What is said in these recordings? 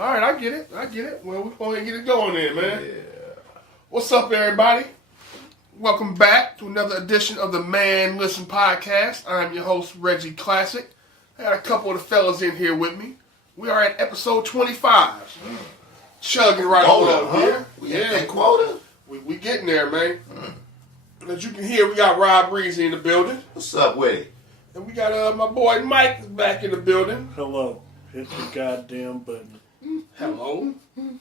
All right, I get it. Well, we're going to get it going then, man. Yeah. What's up, everybody? Welcome back to another edition of the Maaaan Listen podcast. I'm your host, Reggie Classic. I got a couple of the fellas in here with me. We are at episode 25. Chugging right along here. We at that quota? We getting there, man. As you can hear, we got Rob Breezy in the building. What's up with it? And we got my boy Mike is back in the building. Hello. Hit the goddamn button. Hello.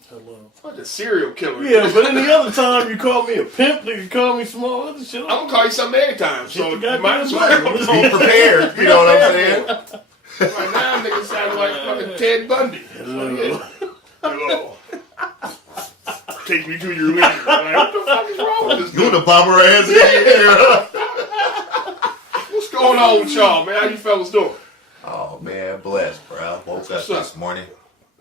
Hello. Like a serial killer. Yeah, but any other time you call me a pimp, you call me small other shit. I'm going to call you something every time. So Hit the you might as well. goddamn Be prepared, you know what I'm saying? Right now, niggas sound like fucking Ted Bundy. Hello. Hello. Take me to your leader. Like, what the fuck is wrong with this You dude? the bomber ass in here. What's going on with y'all, man? How you fellas doing? Oh man, blessed, bro. Woke up What's up? this morning.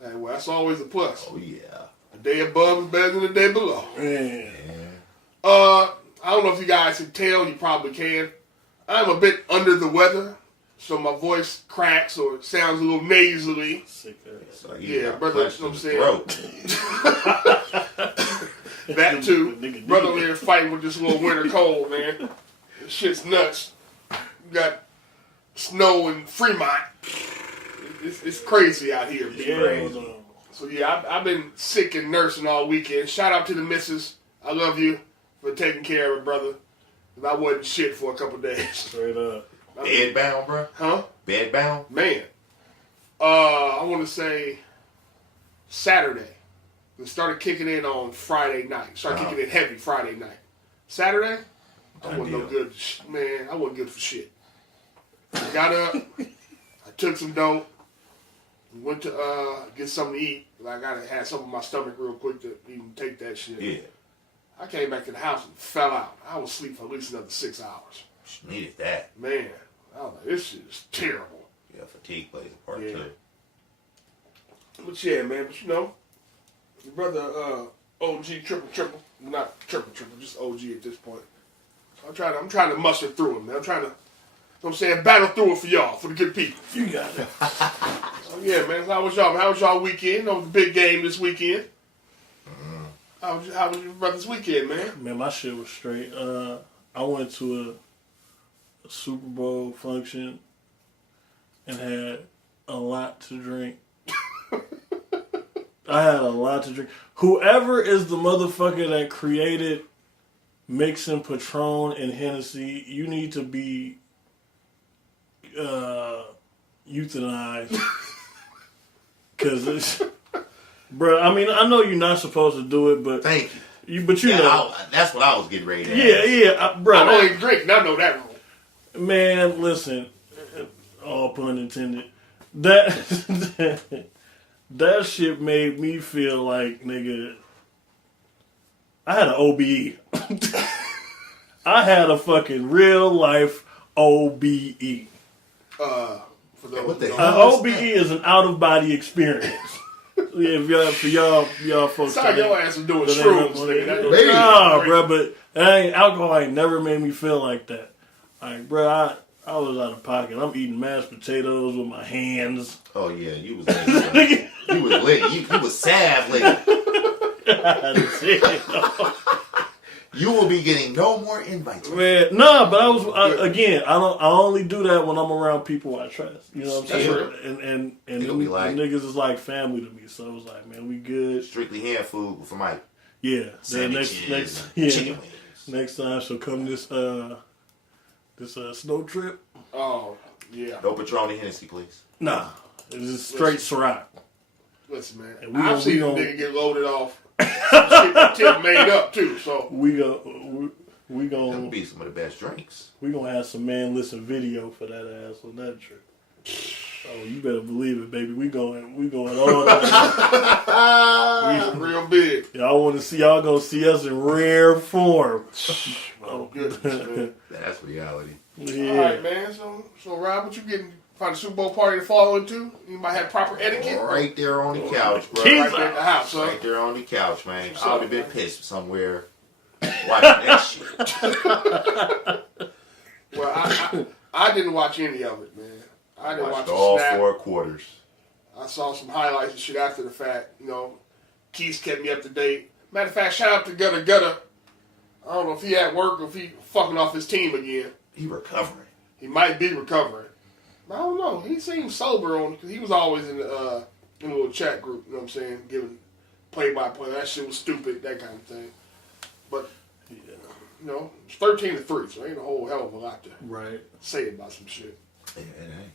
Hey, well, that's always a plus. Oh yeah. A day above is better than a day below. Man. I don't know if you guys can tell. You probably can. I'm a bit under the weather, so my voice cracks or sounds a little nasally. Sick ass. So Yeah, brother, you know what I'm saying? Throat. That too. Nigga. Brother here fighting with this little winter cold, man. This shit's nuts. You got snow in Fremont. It's crazy out here. B. Yeah, So yeah, I've been sick and nursing all weekend. Shout out to the missus. I love you for taking care of it, brother. 'Cause I wasn't shit for a couple days. straight up. Bed bound, bro. Huh? Bed bound. Man. I want to say Saturday. It started kicking in on Friday night. Started kicking in heavy Friday night. Saturday, I wasn't no good. Man, I wasn't good for shit. I got up. I took some dope. Went to get something to eat. I gotta have something in my stomach real quick to even take that shit. Yeah. I came back to the house and fell out. I was asleep for at least another 6 hours. She needed that. Man, I was like, this shit is terrible. Yeah, fatigue plays a part Yeah. too. But yeah, man, but you know, your brother OG triple, not triple, just OG at this point. So I'm trying to muster through it, man. I'm trying to, you know what I'm saying, battle through it for y'all, for the good people. You got it. So yeah, man, how was y'all weekend? That was a big game this weekend. How was your brother's weekend, man? Man, my shit was straight. I went to a Super Bowl function and had a lot to drink. I had a lot to drink. Whoever is the motherfucker that created mixing Patron and Hennessy, you need to be euthanized. Because it's... Bro, I mean, I know you're not supposed to do it, but... Thank you. But you know... That's what I was getting ready to ask. Bro. I don't even drink, and I know that rule. Man, listen, all pun intended. That shit made me feel like, nigga, I had an OBE. I had a fucking real life OBE. For what the those, hell? An OBE is an out of body experience. Yeah, for y'all folks. Sorry, your ass was doing that shrooms, ain't nigga. no- That- Nah, bro, but alcohol ain't never made me feel like that. Like, bro, I was out of pocket. I'm eating mashed potatoes with my hands. Oh yeah, you was lit. You was lit. You was sad lit. You will be getting no more invites. Man, nah, but I only do that when I'm around people I trust. You know what I'm Sure. saying? And It'll them, be like- them niggas is like family to me. So it was like, man, we good. Strictly hand food for Mike. Yeah. Then Sandwiches, next chicken wings. next time she'll come this snow trip. Oh, yeah. No Patron and Hennessy, please. Nah, it's just straight Ciroc. Listen, man. And we I've gon- seen we a gon- nigga get loaded off. Some shit that Tim made up, too, so. We That would gonna be some of the best drinks. have some Maaaan Listen video for that ass on that trip. Oh, you better believe it, baby. We going all that. Real big. Y'all gonna see us in rare form. Oh, goodness, man. That's reality. Yeah. All right, man. So Rob, what you getting? Find a Super Bowl party to fall into? Anybody have proper etiquette? Right there on the couch, bro. Keep Right there at the house, huh? Right there on the couch, man. What's I would up, have been man? pissed somewhere watching that shit. Well, I didn't watch any of it, man. I didn't watch Watched the all snap. 4 quarters. I saw some highlights and shit after the fact. You know, Keith kept me up to date. Matter of fact, shout out to Gutter. I don't know if he at work or if he fucking off his team again. He recovering. He might be recovering. I don't know. He seemed sober on because he was always in the little chat group. You know what I'm saying? Giving play-by-play. That shit was stupid. That kind of thing. But you know, it's 13-3, so ain't a whole hell of a lot to say about some shit. Yeah, it ain't.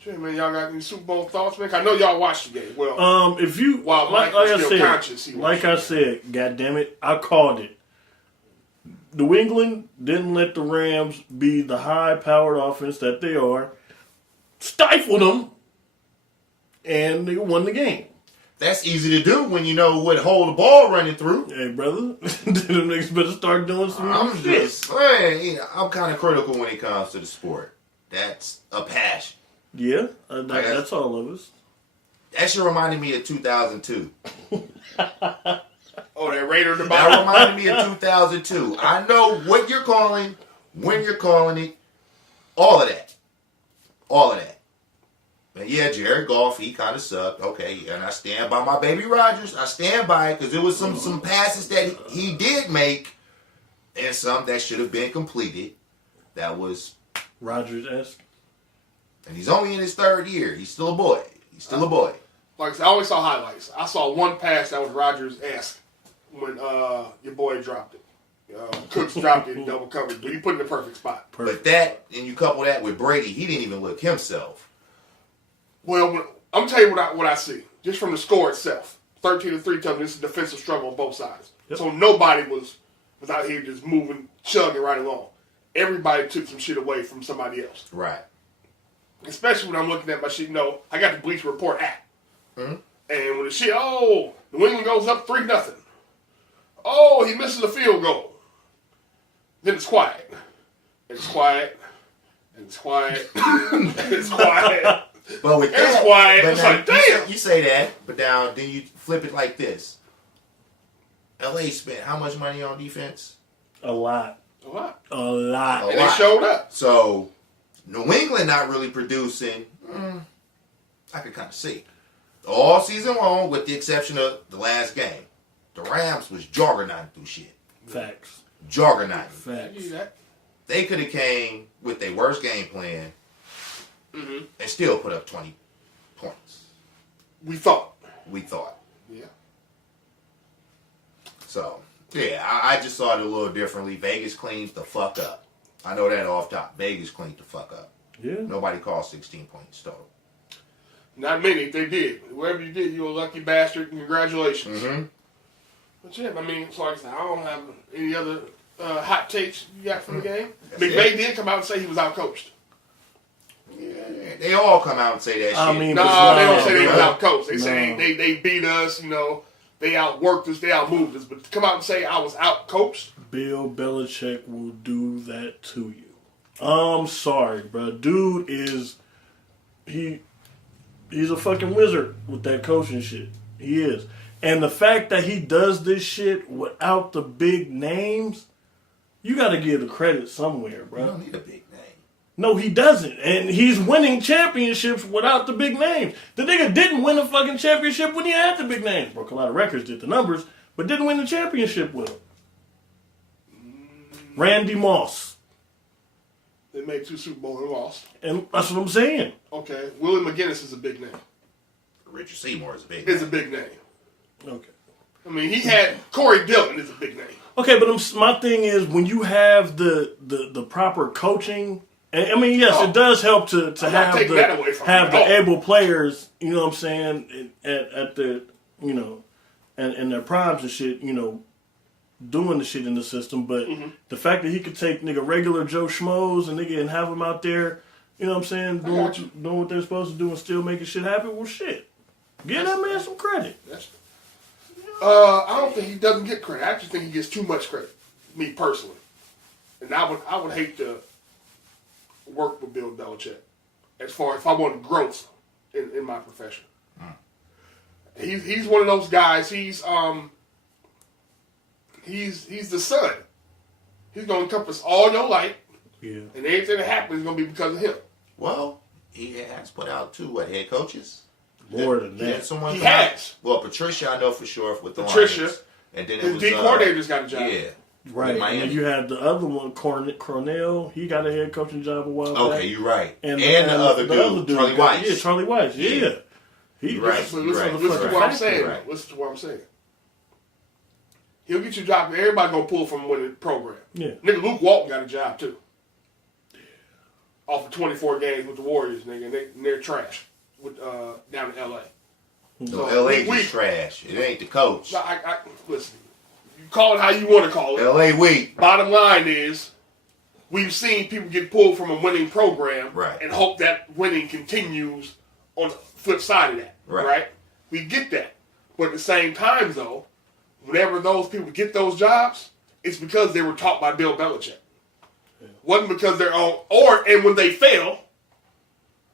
Shit, man, y'all got any Super Bowl thoughts, man? I know y'all watched the game. Well, if you while Mike was still conscious, like I said, goddammit, I called it. New England didn't let the Rams be the high-powered offense that they are. Stifled them, and they won the game. That's easy to do when you know what hole the ball running through. Hey, brother, them niggas better start doing some I'm shit. just saying, I'm kind of critical when it comes to the sport. That's a passion. Yeah, that's all of us. That shit reminded me of 2002. Oh, that Raider the That reminded me of 2002. I know what you're calling, when you're calling it, all of that. All of that. And yeah, Jared Goff, he kind of sucked. Okay, and I stand by my baby Rodgers. I stand by it because there was some passes that he did make and some that should have been completed. That was Rodgers-esque. And he's only in his third year. He's still a boy. Like I said, I always saw highlights. I saw one pass that was Rodgers-esque when your boy dropped it. Cooks dropped it in double coverage, but he put it in the perfect spot. But that, and you couple that with Brady, he didn't even look himself. Well, I'm telling you what I see. Just from the score itself. 13-3 tells me this is a defensive struggle on both sides. Yep. So nobody was out here just moving, chugging right along. Everybody took some shit away from somebody else. Right. Especially when I'm looking at my shit. I got the Bleacher Report app. Mm-hmm. And when the shit, New England goes up 3-0. Oh, he misses a field goal. Then it's quiet. It's quiet. And it's quiet. And it's quiet. But with it's that, quiet. It's like, damn. You say that, but now then you flip it like this. LA spent how much money on defense? A lot. And they showed up. So, New England not really producing, I could kind of see. All season long, with the exception of the last game. The Rams was juggernauting through shit. Facts. Juggernauting. Facts. They could have came with their worst game plan and still put up 20 points. We thought. Yeah. So, yeah, I just saw it a little differently. Vegas cleans the fuck up. I know that off top. Vegas cleaned the fuck up. Yeah. Nobody called 16 points total. Not many. If they did. Whoever you did, you're a lucky bastard. Congratulations. Mm-hmm. But yeah, I mean, so like I said, I don't have any other hot takes you got from the game. McVay did come out and say he was outcoached. Yeah, they all come out and say that shit. I mean, they don't say they was outcoached. They say they beat us, they outworked us, they outmoved us. But to come out and say I was outcoached. Bill Belichick will do that to you. I'm sorry, bro. Dude is he's a fucking wizard with that coaching shit. He is. And the fact that he does this shit without the big names, you got to give the credit somewhere, bro. You don't need a big name. No, he doesn't. And he's winning championships without the big names. The nigga didn't win a fucking championship when he had the big names. Broke a lot of records, did the numbers, but didn't win the championship with him. Randy Moss. They made 2 Super Bowls and lost. And that's what I'm saying. Okay. Willie McGinnis is a big name. Richard Seymour is a big name. Is a big name. Okay. I mean, he had Corey Dillon is a big name. Okay, but my thing is when you have the proper coaching, and I mean, yes, it does help to have the able players, you know what I'm saying, at the, and their primes and shit, doing the shit in the system. But the fact that he could take nigga regular Joe Schmoes and have them out there, you know what I'm saying, doing what they're supposed to do and still making shit happen, well, shit. Give that man some credit. I don't think he doesn't get credit. I just think he gets too much credit, me personally. And I would hate to work with Bill Belichick as far as if I want growth in my profession. He's one of those guys. He's the sun. He's gonna encompass all your light. Yeah. And everything that happens is gonna be because of him. Well, he has put out 2 head coaches. More than He had that. someone He come out? has. Well, Patricia, I know for sure with the Patricia. Lions. And then it His was D coordinator's got a job. Yeah. Right. Miami. And then you had the other one, Cornell. He got a head coaching job a while back. Okay, you're right. And the other dude, Charlie Weiss. Yeah, Charlie Weiss. Yeah. He You're right. Listen, You're right. listen to what I'm saying. Right. Listen to what I'm saying. He'll get you a job. Everybody gonna pull from a winning program. Yeah. Nigga, Luke Walton got a job too. Off of 24 games with the Warriors, nigga, and they're trash with down in LA. No, So, LA just trash. It ain't the coach. No, listen. You call it how you want to call it. LA weak. Bottom line is, we've seen people get pulled from a winning program Right. and hope that winning continues on the flip side of that. Right. We get that. But at the same time, though, whenever those people get those jobs, it's because they were taught by Bill Belichick. Wasn't because they're on, and when they fail,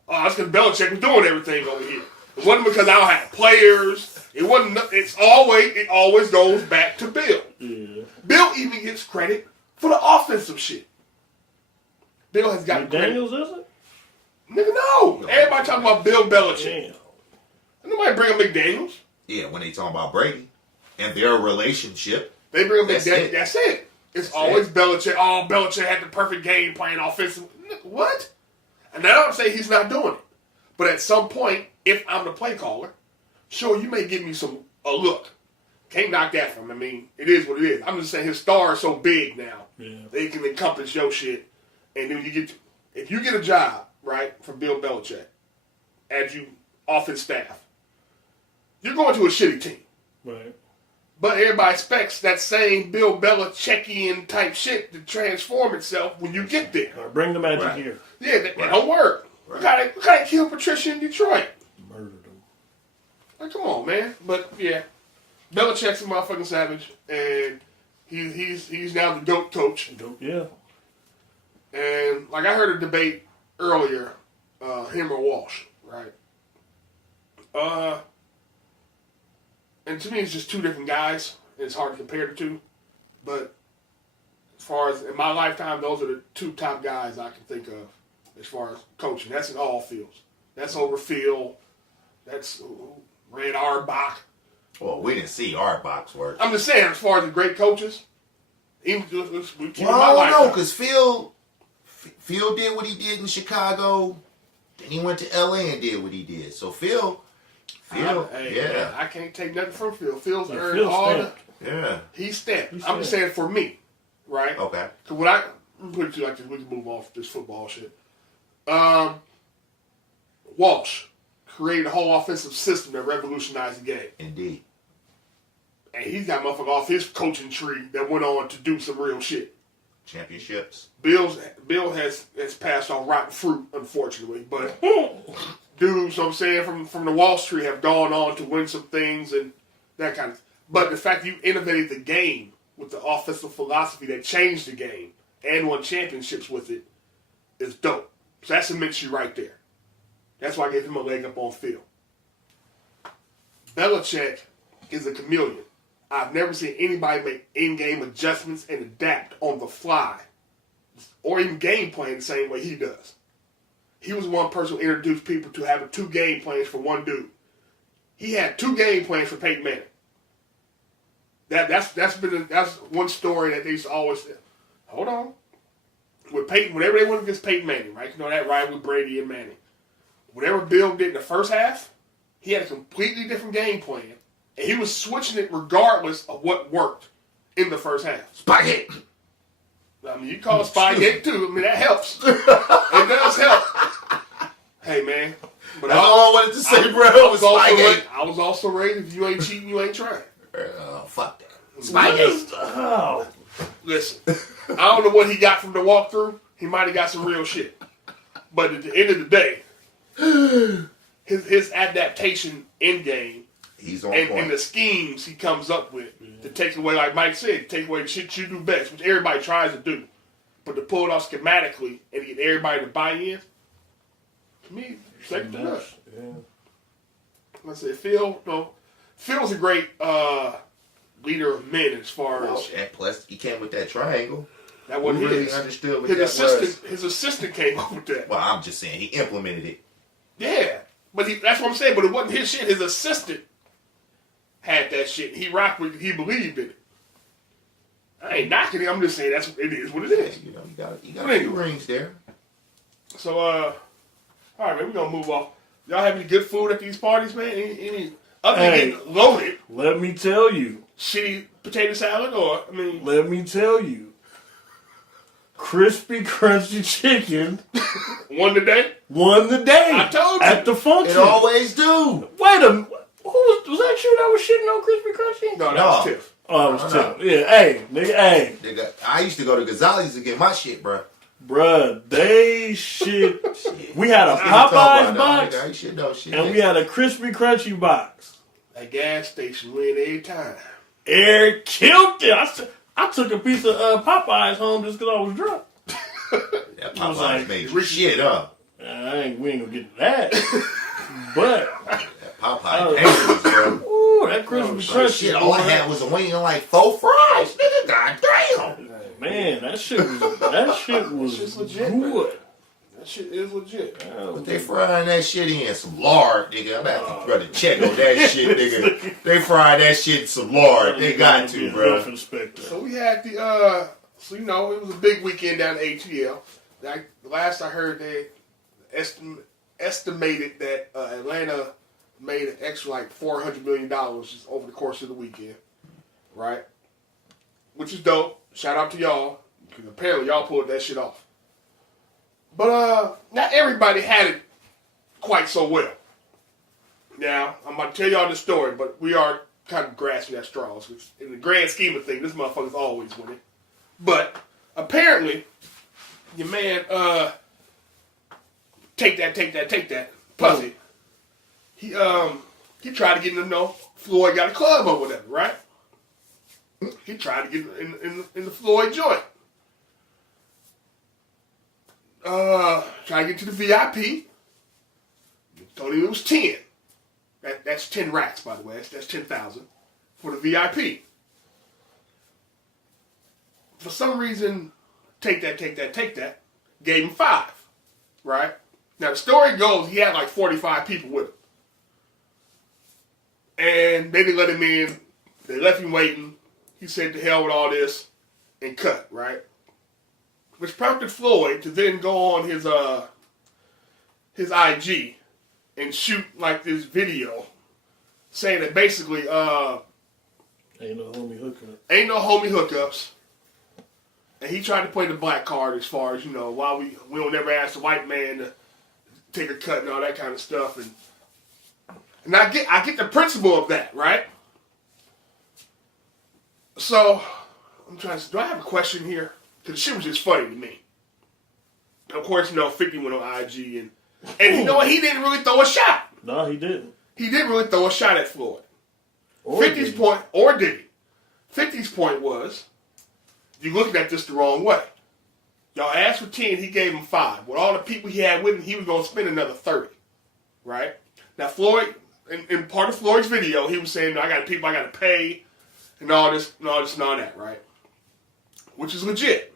it's because Belichick was doing everything over here. It wasn't because I don't have players. It wasn't. It always goes back to Bill. Yeah. Bill even gets credit for the offensive shit. Bill has got credit. McDaniels, is it? Nigga, no. Everybody talking about Bill Belichick. Damn. Nobody bring up McDaniels. Yeah, when they talking about Brady and their relationship. They bring up That's McDaniels. it. That's it. It's That's always it. Belichick. Oh, Belichick had the perfect game plan offensive. What? And now I'm saying he's not doing it. But at some point, if I'm the play caller, sure, you may give me a look. Can't knock that from him. I mean, it is what it is. I'm just saying his star is so big now. Yeah. They can encompass your shit. And then if you get a job, right, from Bill Belichick, as you offense staff, you're going to a shitty team. Right. But everybody expects that same Bill Belichickian type shit to transform itself when you get there. Or bring the magic Right. here. Yeah, that don't work. Right. We gotta kill Patricia in Detroit. Murdered him. Like, come on, man. But yeah, Belichick's a motherfucking savage, and he's now the GOAT coach. Yeah. And like I heard a debate earlier, him or Walsh, right? And to me, it's just two different guys. And it's hard to compare the two, but as far as in my lifetime, those are the two top guys I can think of as far as coaching. That's in all fields. That's over Phil. That's Red Auerbach. Well, we didn't see our box work. I'm just saying, as far as the great coaches, even we keep Well, my I don't lifetime. know, because Phil did what he did in Chicago. Then he went to LA and did what he did. So Phil, Hey, yeah. man, I can't take nothing from Phil. Phil's Yeah, earned Phil's all stamped. Yeah. He's stamped. He's I'm just stamped. saying for me, right? Okay. Because let me put it to you like this, we can move off this football shit. Walsh created a whole offensive system that revolutionized the game. Indeed. And he's got motherfucker off his coaching tree that went on to do some real shit. Championships. Bill has passed on rotten fruit, unfortunately. But dudes, I'm saying, from the Wall Street have gone on to win some things and that kind of. But the fact you innovated the game with the offensive philosophy that changed the game and won championships with it is dope. So that cements you right there. That's why I gave him a leg up on Phil. Belichick is a chameleon. I've never seen anybody make in-game adjustments and adapt on the fly or even game plan the same way he does. He was one person who introduced people to having two game plans for one dude. He had two game plans for Peyton Manning. That's one story that they used to always say. Hold on. With Peyton, whenever they went against Peyton Manning, right? You know that right with Brady and Manning. Whatever Bill did in the first half, he had a completely different game plan. And he was switching it regardless of what worked in the first half. Spaghetti. I mean, you call it spaghetti too. I mean, that helps. It does help. Hey, man. But That's all I wanted to say, bro. I was also raised, if you ain't cheating, you ain't trying. Fuck that. Spaghetti. Oh. Listen, I don't know what he got from the walkthrough. He might have got some real shit. But at the end of the day, his adaptation in game He's on and point. the schemes he comes up with to take away, like Mike said, take away the shit you do best, which everybody tries to do. But to pull it off schematically and get everybody to buy in, to me, second to none. Yeah. I said, Phil's a great leader of men as far as And plus, he came with that triangle. that wasn't Who really his. understood what His that assistant, was? his assistant came up with that. Well, I'm just saying, he implemented it. Yeah, But that's what I'm saying. But it wasn't his shit. His assistant had that shit. He rocked with it. He believed in it. I ain't knocking it. I'm just saying it is what it is. You know, you got a few rings there. So, all right, man, we're going to move off. Y'all have any good food at these parties, man? Any other than getting loaded? Let me tell you. Shitty potato salad or, I mean... Let me tell you. Crispy, crunchy chicken. Won the day? Won the day. I told you. At the function. It always do. Wait a minute. Was that you that was shitting on Crispy Crunchy? No, that was Tiff. Oh, it was Tiff. Yeah, hey, nigga, hey. Nigga, I used to go to Gonzalez to get my shit, bro. Bruh, they shit. We had a Popeyes box, and we had a Crispy Crunchy box. That gas station win every time. Eric killed it. I took a piece of Popeyes home just because I was drunk. That Popeyes like, made shit up. We ain't gonna get to that. But that Popeye dangerous, bro. Ooh, that Crispy Crunchy. Shit, all I had was a wing and like 4 fries, nigga. Goddamn. Man, that shit was legit, good. Man. That shit is legit. But they frying that shit in some lard, nigga. I'm about to brother check on that shit, nigga. They frying that shit in some lard. They got to, bro. So we had the so you know, it was a big weekend down at ATL. Last I heard, they estimated that Atlanta made an extra like $400 million just over the course of the weekend, right? Which is dope. Shout out to y'all, because apparently y'all pulled that shit off. But not everybody had it quite so well. Now, I'm about to tell y'all the story, but we are kind of grasping at straws. Which in the grand scheme of things, this motherfucker's always winning. But apparently, your man, take that, pussy. He tried to get him to know Floyd got a club or whatever, right? He tried to get in the Floyd joint. Trying to get to the VIP. Told him it was 10. That's 10 racks, by the way. That's 10,000 for the VIP. For some reason, take that. Gave him 5. Right? Now the story goes he had like 45 people with him. And they didn't let him in. They left him waiting. He said to hell with all this and cut, right? Which prompted Floyd to then go on his IG and shoot like this video saying that basically ain't no homie hookups. And he tried to play the black card as far as, you know, why we don't never ask the white man to take a cut and all that kind of stuff. And I get the principle of that, right? So, I'm trying to, do I have a question here? Because the shit was just funny to me. And of course, you know, 50 went on IG and you know what? He didn't really throw a shot. No, he didn't. He didn't really throw a shot at Floyd. 50's point, or did he? 50's point was, you're looking at this the wrong way. Y'all asked for 10, he gave him 5. With all the people he had with him, he was going to spend another 30. Right? Now, Floyd, in part of Floyd's video, he was saying, I got people I got to pay, and all this and all that, right? Which is legit.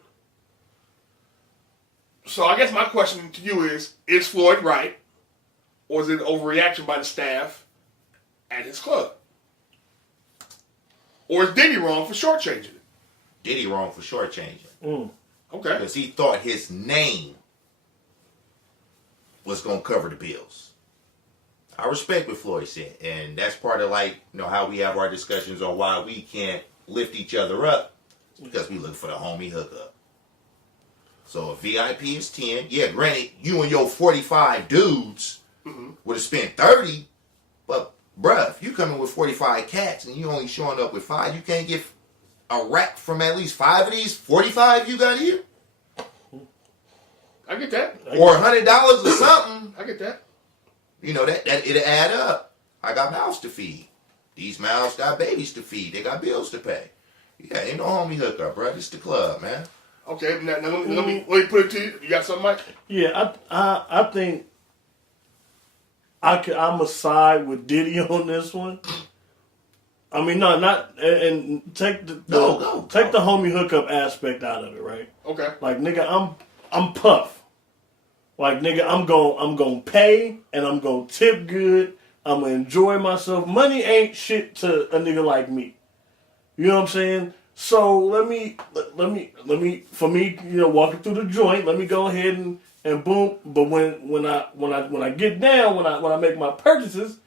So I guess my question to you is Floyd right? Or is it an overreaction by the staff at his club? Or is Diddy wrong for shortchanging it? Diddy wrong for shortchanging. Okay. Because he thought his name was going to cover the bills. I respect what Floyd said. And that's part of like, you know, how we have our discussions on why we can't lift each other up. Because we look for the homie hookup. So a VIP is 10. Yeah, granted, you and your 45 dudes would have spent 30. But, bruh, if you coming with 45 cats and you only showing up with 5, you can't get a rack from at least 5 of these 45 you got here? I get that. Or $100 or something. I get that. You know, that it'll add up. I got mouths to feed. These mouths got babies to feed. They got bills to pay. Yeah, ain't no homie hookup, bro. It's the club, man. Okay, now let me put it to you. You got something, Mike? Yeah, I think I'm a side with Diddy on this one. I mean, no, not and take the the homie hookup aspect out of it, right? Okay. Like, nigga, I'm Puff. Like, nigga, I'm gonna pay and I'm gonna tip good. I'm gonna enjoy myself. Money ain't shit to a nigga like me. You know what I'm saying? So let me, for me, you know, walking through the joint, let me go ahead and boom. But when I get down, when I make my purchases,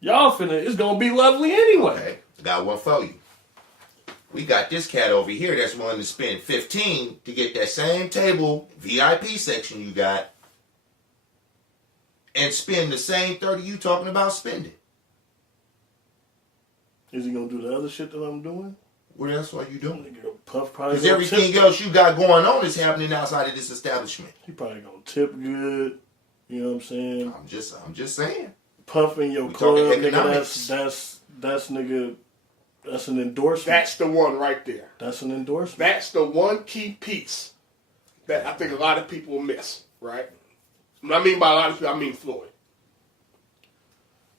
y'all it's gonna be lovely anyway. Okay, got one for you. We got this cat over here that's willing to spend 15 to get that same table, VIP section you got, and spend the same 30 you talking about spending. Is he gonna do the other shit that I'm doing? What else are you doing? Nigga, Puff probably Because gonna everything tip. else you got going on is happening outside of this establishment. He probably gonna tip good. You know what I'm saying? I'm just saying. Puff in your We club, talking nigga. economics. That's nigga. That's an endorsement. That's the one right there. That's an endorsement. That's the one key piece that I think a lot of people miss, right? When I mean by a lot of people, I mean Floyd.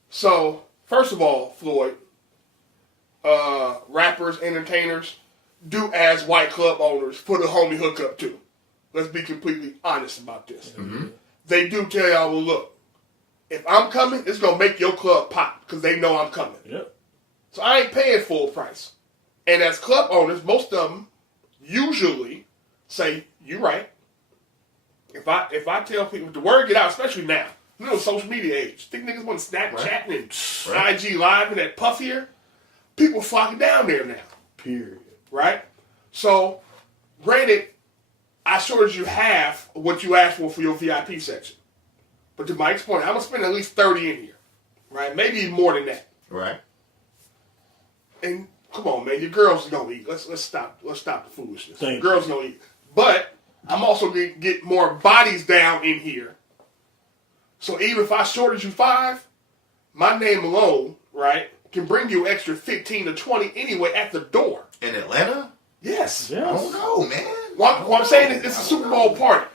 So, first of all, Floyd, rappers, entertainers, do as white club owners put a homie hookup too. Let's be completely honest about this. Mm-hmm. They do tell y'all, well, look, if I'm coming, it's going to make your club pop because they know I'm coming. Yep. So I ain't paying full price. And as club owners, most of them usually say, "You right." If I tell people, the word get out, especially now, you know, social media age. Think niggas want to Snapchat and IG Live and that Puff here? People flocking down there now. Period. Right? So, granted, I shorted you half of what you asked for your VIP section. But to Mike's point, I'm going to spend at least 30 in here. Right? Maybe even more than that. Right. And come on, man, your girls gonna eat. Let's stop the foolishness. Thank Girls gonna eat. But I'm also gonna get more bodies down in here. So even if I shorted you 5, my name alone, right, can bring you extra 15 to 20 anyway at the door. In Atlanta? Yes. Yes. I don't know, man. What I'm saying is it's a Super Bowl party.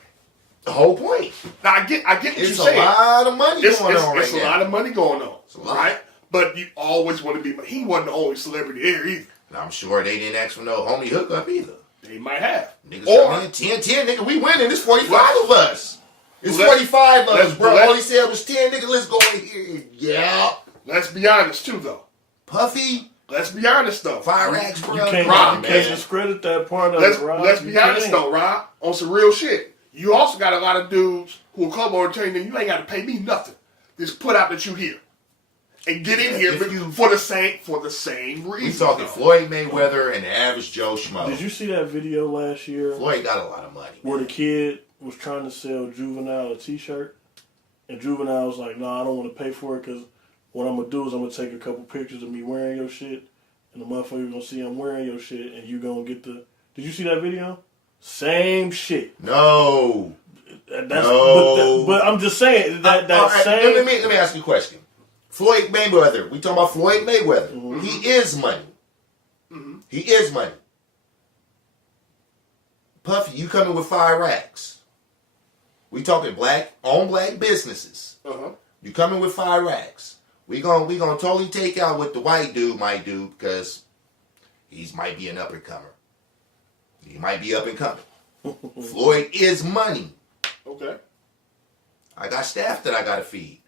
The whole point. Now I get what you're It's a saying. lot of money going on right It's a now. lot of money going on, a lot. right? But you always want to be. But he wasn't the only celebrity there either. And I'm sure they didn't ask for no homie hookup either. They might have. Niggas Or come in 10, nigga, we winning. It's 45 of us. It's Let's- 45 of us, let's- bro. let's- All he said was 10, nigga, let's go in here. Yeah. let's be honest too, though. Puffy, Let's be honest though. fire racks, bro. You can't, Rob, you can't man. discredit that part of Let's it, Rob. let's You be honest can't. though, Rob. On some real shit. You also got a lot of dudes who will come over and tell you, you ain't got to pay me nothing. Just put out that you here and get in here if you- for the same reason. We talking though. Floyd Mayweather and the average Joe Schmo. Did you see that video last year Floyd got a lot of money. where the kid was trying to sell Juvenile a T-shirt, and Juvenile was like, "No, I don't want to pay for it because what I'm gonna do is I'm gonna take a couple pictures of me wearing your shit, and the motherfucker gonna see I'm wearing your shit, and you gonna get the." Did you see that video? Same shit. No. That's, No. but I'm just saying that All right, same. let me ask you a question. Floyd Mayweather. We talking about Floyd Mayweather. Mm-hmm. He is money. Mm-hmm. He is money. Puffy, you coming with 5 racks. We talking black businesses. Uh-huh. You coming with 5 racks. We gonna totally take out what the white dude might do because he might be an up and comer. He might be up and coming. Floyd is money. Okay. I got staff that I gotta feed.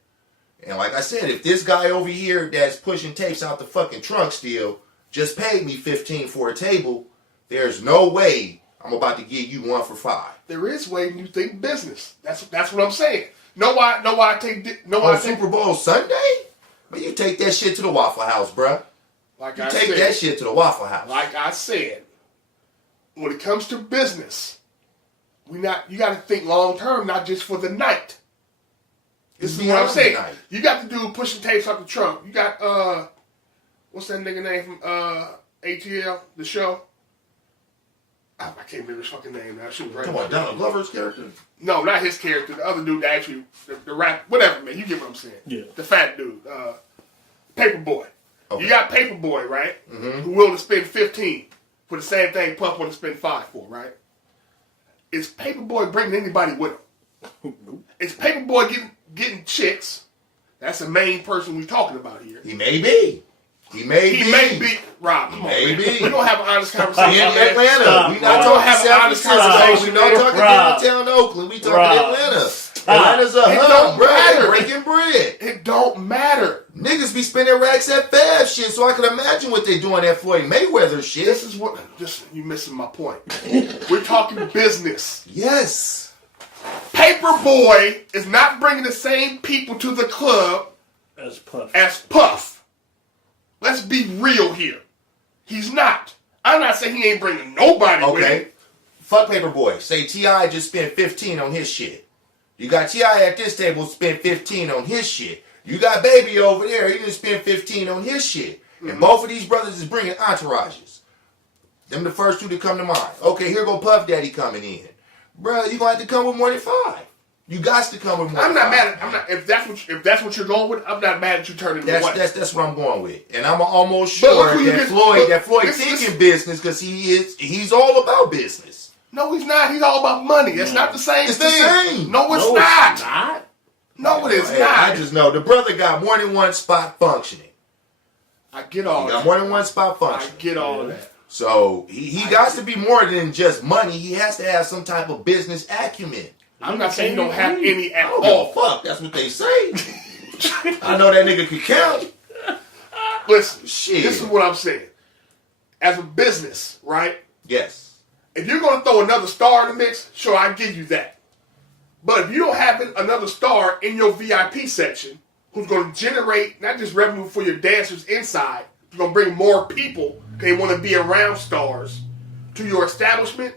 And like I said, if this guy over here that's pushing tapes out the fucking trunk still just paid me 15 for a table, there's no way I'm about to give you 1 for 5. There is way when you think business. That's what I'm saying. Know why I take On Super Bowl Sunday? Man, you take that shit to the Waffle House, bruh. like You I take said, that shit to the Waffle House. like I said, when it comes to business, you got to think long term, not just for the night. This is what I'm beyond the saying. night. You got the dude pushing tapes out the trunk. You got what's that nigga name from ATL, the show? I can't remember his fucking name now. I should Come on, Donald Glover's character? No, not his character. The other dude that actually, the rap, whatever, man. You get what I'm saying. Yeah. The fat dude. Paperboy. Okay. You got Paperboy, right? Mm-hmm. Who willing to spend 15 for the same thing Puff want to spend 5 for, right? Is Paperboy bringing anybody with him? Is Paperboy getting chicks? That's the main person we're talking about here. He may be. He may be. Rob, come on, May man. be. We're going to have an honest In conversation. Atlanta. Stop, we not Rob. talking Have an San honest Francisco. conversation, We not man. talking Rob. downtown Oakland. We talking Rob. Atlanta. Atlanta's a It hub, don't bro. matter. Breaking bread. It don't matter. Niggas be spending racks at Fab shit, so I can imagine what they doing at Floyd Mayweather shit. This is what. You missing my point. We're talking business. Yes. Paperboy is not bringing the same people to the club As Puff. as Puff. Let's be real here. He's not. I'm not saying he ain't bringing nobody with him. Okay. Fuck Paperboy. Say T.I. just spent 15 on his shit. You got T.I. at this table spent 15 on his shit. You got Baby over there, he didn't spend 15 on his shit. And both of these brothers is bringing entourages. Them the first two that come to mind. Okay, here go Puff Daddy coming in. Bruh, you gonna have to come with more than 5. You got to come with more I'm than not 5. mad at. I'm not. If that's what you're going with, I'm not mad at you turning it away. That's what I'm going with. And I'm almost But sure look who you that get- Floyd this- thinking business because he's all about business. No, he's not. He's all about money. That's not the same It's the thing. same. No, it's No, not. it's not. No, it is Hey, not. I just know the brother got more than one spot functioning. I get all He got that. more than one spot I functioning. get all of that. So he got to be more than just money. He has to have some type of business acumen. I'm not saying you don't have any I at don't give a all. fuck. That's what they say. I know that nigga could count. Listen, Shit. this is what I'm saying. As a business, right? Yes. If you're going to throw another star in the mix, sure, I give you that. But if you don't have another star in your VIP section who's going to generate not just revenue for your dancers inside, who's going to bring more people because they want to be around stars to your establishment,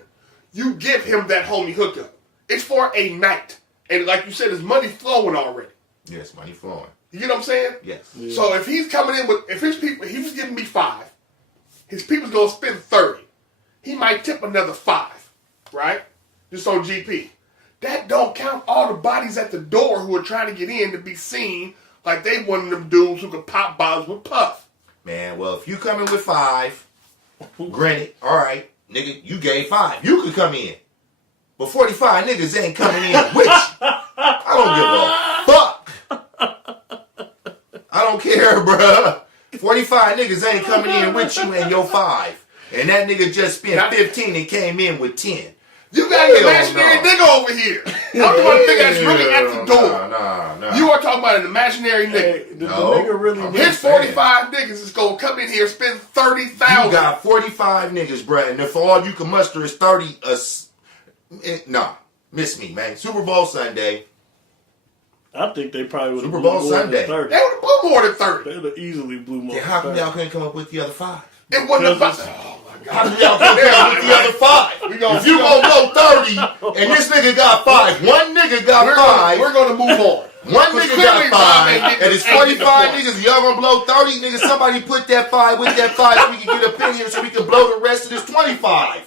you give him that homie hookup. It's for a night. And like you said, there's money flowing already. Yes, money flowing. You get what I'm saying? Yes. Yeah. So if he's coming in with, if his people, he was giving me 5, his people's going to spend 30. He might tip another 5, right? Just on GP. That don't count all the bodies at the door who are trying to get in to be seen like they one of them dudes who could pop bottles with Puff. Man, well, if you come in with 5, granted, all right, nigga, you gave 5. You could come in. But 45 niggas ain't coming in with you. I don't give a fuck. I don't care, bruh. 45 niggas ain't coming in with you and your 5. And that nigga just spent 15 and came in with 10. You got an Hell imaginary no. nigga over here. I'm talking about a nigga that's really at the door. Nah. You are talking about an imaginary nigga. Hey, the No. nigga really I'm needs His 45 niggas is going to come in here and spend 30,000. You got 45 niggas, bruh, and if all you can muster is 30, nah, miss me, man. Super Bowl Sunday. I think they probably would have Super blew Bowl more Sunday. than 30. They would have blew more than 30. They would have easily blew more Then how come than y'all 30. couldn't come up with the other 5? It wasn't about. Because Oh my How God. come y'all couldn't come up with the other 5? If you gonna go 30 and this nigga got 5, one nigga got 5, We're going to move on. one Because nigga clearly got Rob ain't 5, getting- and it's ain't getting the 45 point. niggas, y'all gonna blow 30, niggas, somebody put that 5 with that 5 so we can get up in here so we can blow the rest of this 25.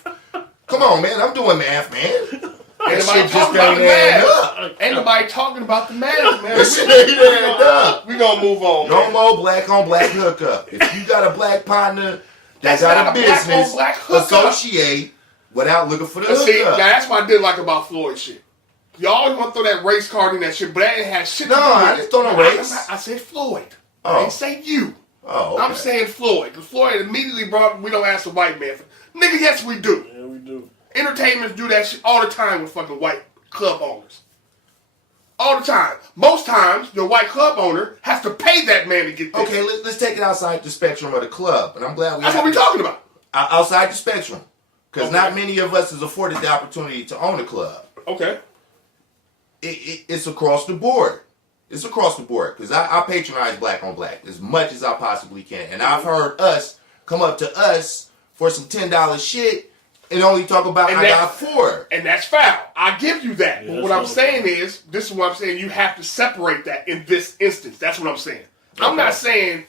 Come on, man, I'm doing math, man. Ain't That nobody shit just talking about ain't the adding math. up. Ain't nobody talking about the math, man. That shit ain't adding up. We gonna move on. No man. more black on black hookup. If you got a black partner That's that got not a a black on business, black hookup. associate without looking for the But see, now hookup. that's what I did like about Floyd shit. Y'all always want to throw that race card in that shit, but that ain't have shit to No, do with I it. didn't throw no race. I said Floyd. I Oh. didn't say you. Oh, okay. I'm saying Floyd. Because Floyd immediately brought, we don't ask the white man. Nigga, yes we do. Yeah, we do. Entertainers do that shit all the time with fucking white club owners. All the time. Most times, the white club owner has to pay that man to get there. Okay, let's take it outside the spectrum of the club, and I'm glad we. That's what we're talking about. Outside the spectrum, because Okay. not many of us is afforded the opportunity to own a club. Okay. It's across the board. It's across the board because I patronize black on black as much as I possibly can, and I've heard us come up to us for some $10 shit and only talk about And I got 4. And that's foul. I give you that. Yeah, but what that's I'm what- saying is, this is what I'm saying, you have to separate that in this instance. That's what I'm saying. I'm Okay. not saying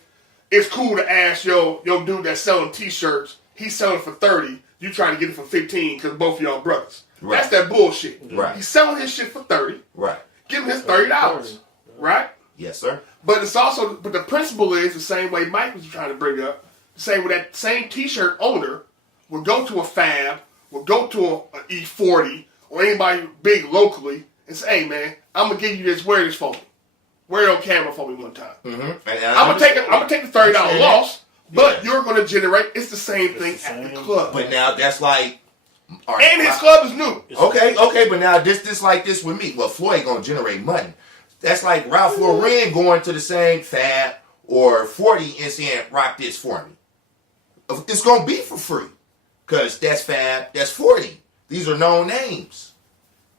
it's cool to ask yo dude that's selling t-shirts, he's selling for 30, you trying to get it for 15 because both of y'all brothers. Right. That's that bullshit. Right. He's selling his shit for 30, Right? give him his $30. Right? Yes, sir. But it's also, but the principle is the same way Mike was trying to bring up, the same way that same t-shirt owner would go to a Fab, would go to a E40 or anybody big locally and say, hey man, I'm gonna give you this, wear this for me. Wear it on camera for me one time. Mm-hmm. I'm gonna take the $30 loss, but you're gonna generate, it's the same thing at the club. But now that's like All right, And his club is new. Okay, but now this like this with me. Well, Floyd gonna generate money. That's like Ralph Lauren going to the same Fab or 40 and saying, rock this for me. It's gonna be for free. Cause that's Fab, that's 40. These are known names.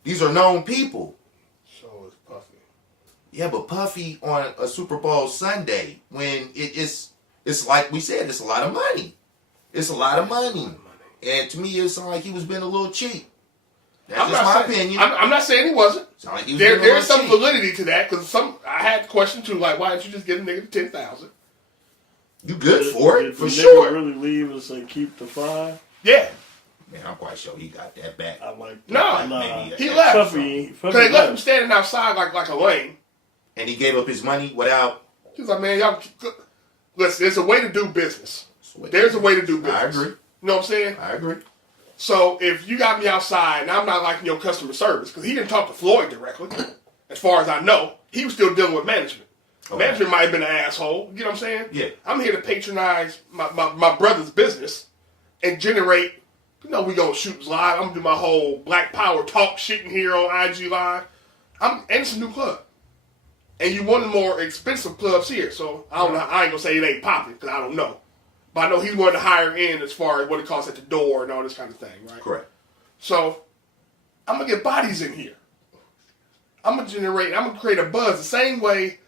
These are known people. So is Puffy. Yeah, but Puffy on a Super Bowl Sunday when it's like we said, it's a lot of money. It's a lot of money. And to me, it sounded like he was being a little cheap. That's just my opinion. I'm not saying he wasn't. Like he was There is some cheap. validity to that because I had the question too, like, why didn't you just get a nigga to 10,000? You good for it, Did for the sure. nigga really leave and say keep the 5? Yeah. Man, I'm quite sure he got that back. I like that. No, Maybe he that- left. Puffy Because they left him left. standing outside like a lame. And he gave up his money without. He's like, man, y'all, listen, there's a way to do business. There's a way to do business. I agree. You know what I'm saying? I agree. So if you got me outside and I'm not liking your customer service, because he didn't talk to Floyd directly, as far as I know, he was still dealing with management. Okay. Management might have been an asshole. You know what I'm saying? Yeah. I'm here to patronize my brother's business and generate, we gonna shoot live. I'm gonna do my whole Black Power talk shit in here on IG Live. And it's a new club. And you one of the more expensive clubs here, so I don't know. I ain't gonna say it ain't popping because I don't know, but I know he's one of the higher end as far as what it costs at the door and all this kind of thing, right? Correct. So I'm gonna get bodies in here. I'm gonna create a buzz the same way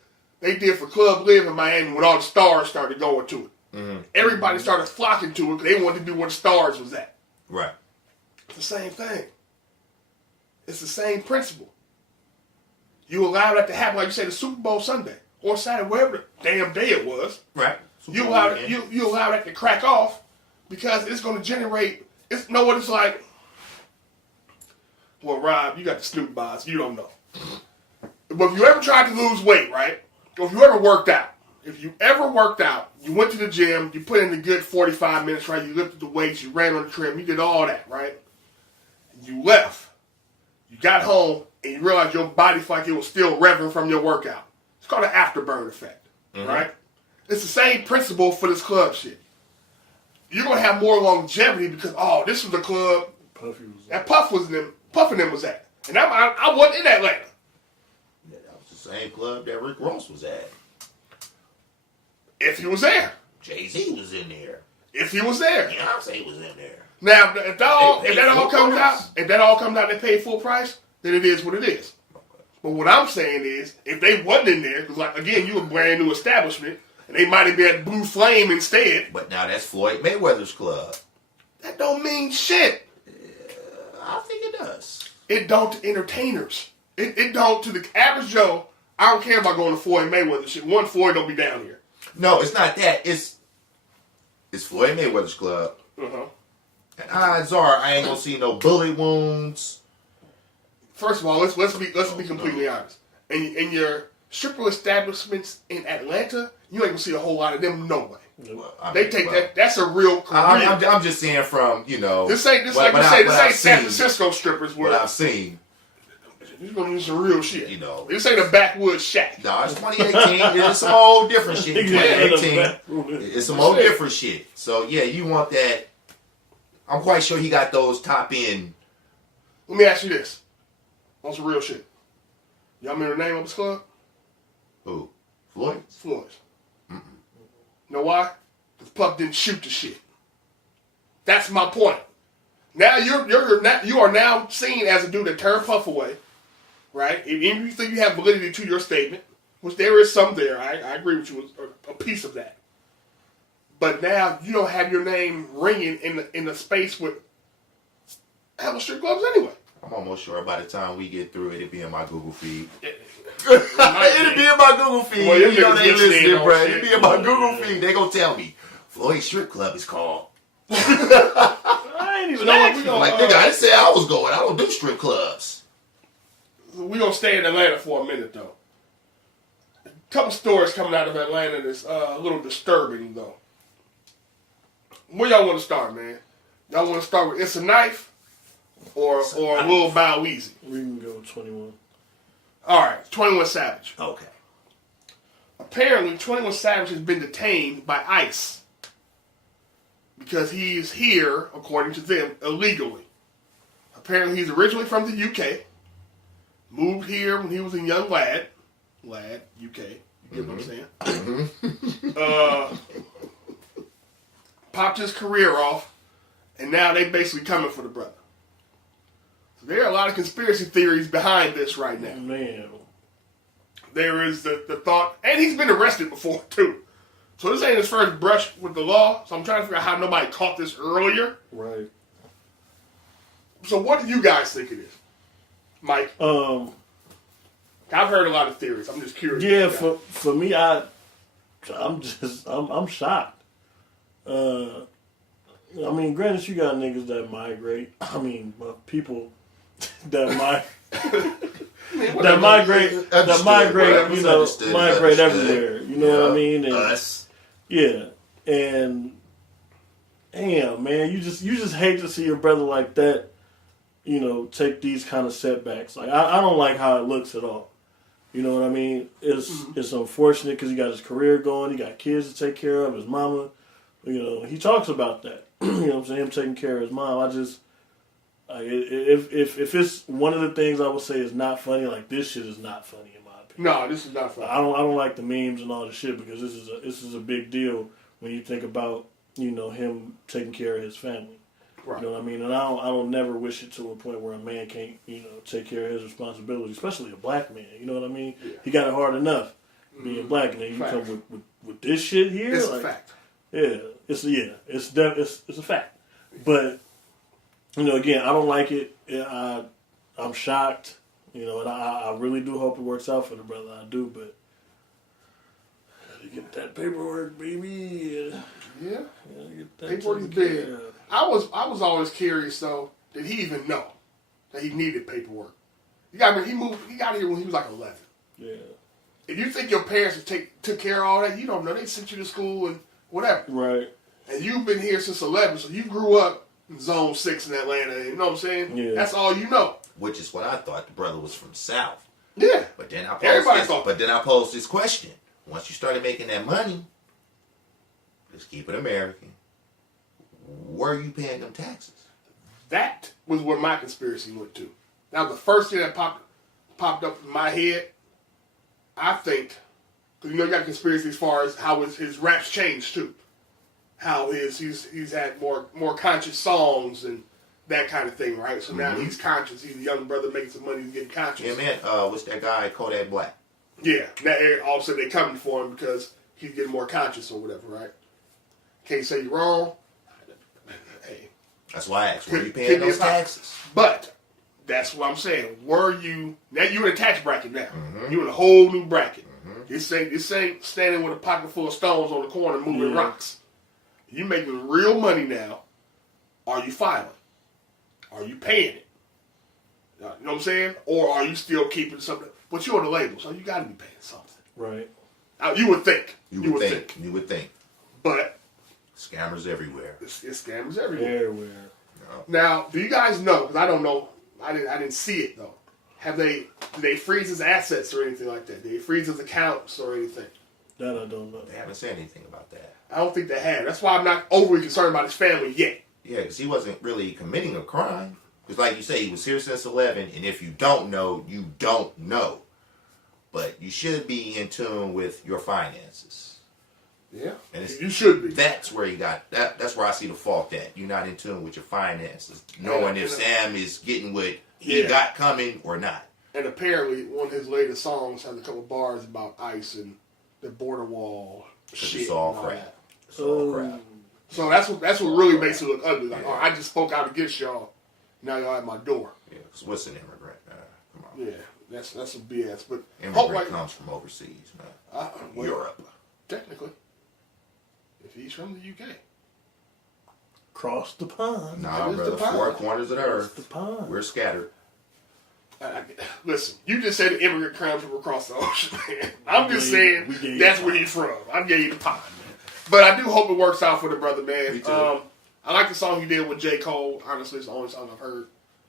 they did for Club Live in Miami when all the stars started going to it. Mm-hmm. Everybody started flocking to it because they wanted to be where the stars was at. Right. It's the same thing. It's the same principle. You allow that to happen, like you said, the Super Bowl Sunday or Saturday, whatever the damn day it was. Right. You allow that to crack off because it's going to generate. Know what it's like. Well, Rob, you got the Snoop box. You don't know. But if you ever tried to lose weight, right? Or if you ever worked out, you went to the gym, you put in a good 45 minutes, right? You lifted the weights, you ran on the treadmill, you did all that, right? You left. You got home, and you realized your body felt like it was still revving from your workout. It's called an afterburn effect, right? It's the same principle for this club shit. You're going to have more longevity because, this was the club that Puff and them was at. And I wasn't in Atlanta. Yeah, that was the same club that Rick Ross was at. If he was there. Jay-Z was in there. If he was there. Beyonce was in there. Now, if that all comes out, they pay full price, then it is what it is. But what I'm saying is, if they wasn't in there, because like again, you a brand new establishment, and they might have been at Blue Flame instead. But now that's Floyd Mayweather's club. That don't mean shit. I think it does. It don't to entertainers. It don't to the average Joe. I don't care about going to Floyd Mayweather shit. One, Floyd don't be down here. No, it's not that. It's Floyd Mayweather's club. And odds are I ain't gonna see no bullet wounds. First of all, let's be completely honest. In your stripper establishments in Atlanta, you ain't gonna see a whole lot of them. No way. Well, That's a real career. I'm just saying from This ain't San Francisco strippers where what I've seen. you're gonna do some real shit. You know. This ain't a backwoods shack. No, it's 2018. It's some old different shit. 2018. It's some old different shit. So yeah, you want that. I'm quite sure he got those top end. Let me ask you this. On some real shit. Y'all remember the name of this club? Who? Floyd? Floyd's. You know why? Because Puff didn't shoot the shit. That's my point. Now you are now seen as a dude that turned Puff away, right? Even if you think you have validity to your statement, which there is some there, I agree with you, a piece of that. But now you don't have your name ringing in the space with hella strip clubs anyway. I'm almost sure by the time we get through it'll be in my Google feed. It'll be in my Google feed. Well, you know they listening, listening, bro. shit. It'll be in my Google feed. They gonna tell me Floyd Strip Club is called. I ain't even know. Like nigga, I didn't say I was going. I don't do strip clubs. We're going to stay in Atlanta for a minute, though. A couple stories coming out of Atlanta that's a little disturbing, though. Where y'all want to start, man? Y'all want to start with It's a Knife or Lil Bow Weezy? We can go with 21. All right, 21 Savage. Okay. Apparently, 21 Savage has been detained by ICE because he is here, according to them, illegally. Apparently, he's originally from the UK. Moved here when he was a young lad. UK. You get what I'm saying? Popped his career off, and now they basically coming for the brother. So there are a lot of conspiracy theories behind this right now. Man. There is the thought, and he's been arrested before too. So this ain't his first brush with the law. So I'm trying to figure out how nobody caught this earlier. Right. So what do you guys think it is, Mike? I've heard a lot of theories. I'm just curious. Yeah, for me, I'm shocked. I mean, granted, you got niggas that migrate. I mean, people that migrate, you know, migrate everywhere. You know what I mean? And, us. Yeah, and damn, man, you just hate to see your brother like that. You know, take these kind of setbacks. Like I don't like how it looks at all. You know what I mean? It's unfortunate because he got his career going. He got kids to take care of. His mama, you know, he talks about that. You know what I'm saying? Him taking care of his mom. I just, if it's one of the things I would say is not funny, like this shit is not funny in my opinion. No, this is not funny. I don't like the memes and all the shit because this is a big deal when you think about, you know, him taking care of his family. Right. You know what I mean? And I don't never wish it to a point where a man can't, you know, take care of his responsibilities, especially a black man. You know what I mean? Yeah. He got it hard enough being black, and then you come with this shit here. It's like, a fact. Yeah, it's a fact. But you know, again, I don't like it. I'm shocked. You know, and I really do hope it works out for the brother. I do, but you get that paperwork, baby. Yeah. Get that Paperwork is big. I was always curious though. Did he even know that he needed paperwork? He got here when he was like 11. Yeah. If you think your parents took care of all that, you don't know. They sent you to school and whatever. Right. And you've been here since 11, so you grew up in Zone 6 in Atlanta. You know what I'm saying? Yeah. That's all you know. Which is what I thought. The brother was from the South. Yeah. But then I posed this question. Once you started making that money, let's keep it American. Where are you paying them taxes? That was where my conspiracy went to. Now, the first thing that popped up in my head, I think, because you know you got conspiracy as far as how his raps changed too. How he's had more conscious songs and that kind of thing, right? So now he's conscious. He's a young brother making some money. He's getting conscious. Yeah, man. What's that guy, Kodak Black? Yeah. Now all of a sudden they coming for him because he's getting more conscious or whatever, right? Can't say you're wrong. Hey. That's why I asked. Where are you paying those taxes? But that's what I'm saying. You're in a tax bracket now. You're in a whole new bracket. This ain't standing with a pocket full of stones on the corner moving rocks. You making real money now. Are you filing? Are you paying it? You know what I'm saying? Or are you still keeping something? But you're on the label, so you got to be paying something. Right. You would think. You would think. But scammers everywhere. It's scammers everywhere. No. Now, do you guys know? Because I don't know. I didn't see it though. Did they freeze his assets or anything like that? Did they freeze his accounts or anything? That I don't know. They haven't said anything about that. I don't think they have. That's why I'm not overly concerned about his family yet. Yeah, because he wasn't really committing a crime. Because like you say, he was here since 11, and if you don't know, you don't know. But you should be in tune with your finances. Yeah, and you should be. That's where that's where I see the fault at. You're not in tune with your finances, knowing if Sam is getting what he got coming or not. And apparently, one of his latest songs has a couple bars about ICE and the border wall. Shit, it's all crap. It's all crap. So that's what really makes it look ugly. Like, oh, I just spoke out against y'all. Now y'all at my door. Yeah, because what's an immigrant? Come on. Yeah, that's some BS. But immigrant comes from overseas, man. Europe. Technically, if he's from the UK. Cross the pond. Nah, brother. Four corners of the earth. The pond. We're scattered. Listen, you just said the immigrant comes from across the ocean, man. I'm just saying that's where he's from. I gave you the pond, man. But I do hope it works out for the brother, man. Me too. I like the song he did with J. Cole. Honestly, it's the only song I've heard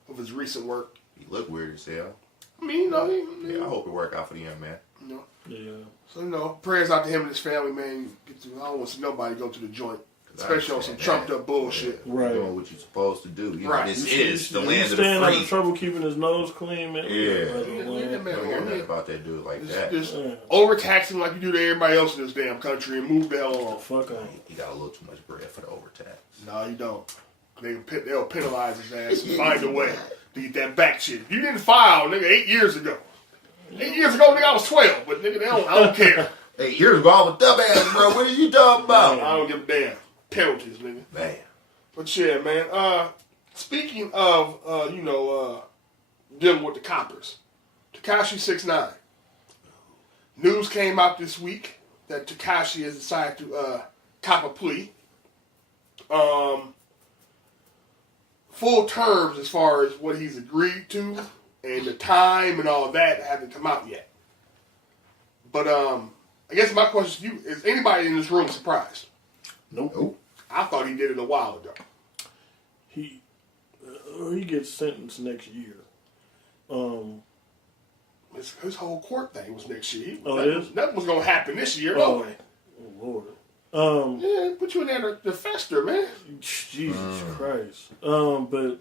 of his recent work. He look weird as hell. I mean, you know, I hope it work out for the young man. You know. Yeah. So, you know, prayers out to him and his family, man. I don't want to see nobody go to the joint. Especially on some trumped up bullshit. Right. You're doing what you're supposed to do. You know, Right. this is the land of the staying out free. of trouble keeping his nose clean, man. Yeah. Man, Don't hear nothing about that dude like that. Just overtax him like you do to everybody else in this damn country and move the hell on. Fuck on. He got a little too much bread for the overtax. No, you don't. They'll penalize his ass and find a way to get that back shit. You didn't file, nigga, 8 years ago. 8 years ago, nigga, I was 12, but nigga, I don't care. 8 years ago, I was dumbass, bro. What are you talking about? I don't give a damn. Penalties, nigga. Man. But yeah, man. Speaking of, dealing with the coppers, Tekashi 6ix9ine. News came out this week that Tekashi has decided to cop a plea. Full terms as far as what he's agreed to and the time and all that haven't come out yet. But I guess my question to you is: anybody in this room surprised? Nope. I thought he did it a while ago. He gets sentenced next year. His whole court thing was next year. It is? Nothing was gonna happen this year. No way. Oh Lord. Yeah, put you in there to fester, man. Jesus Christ. But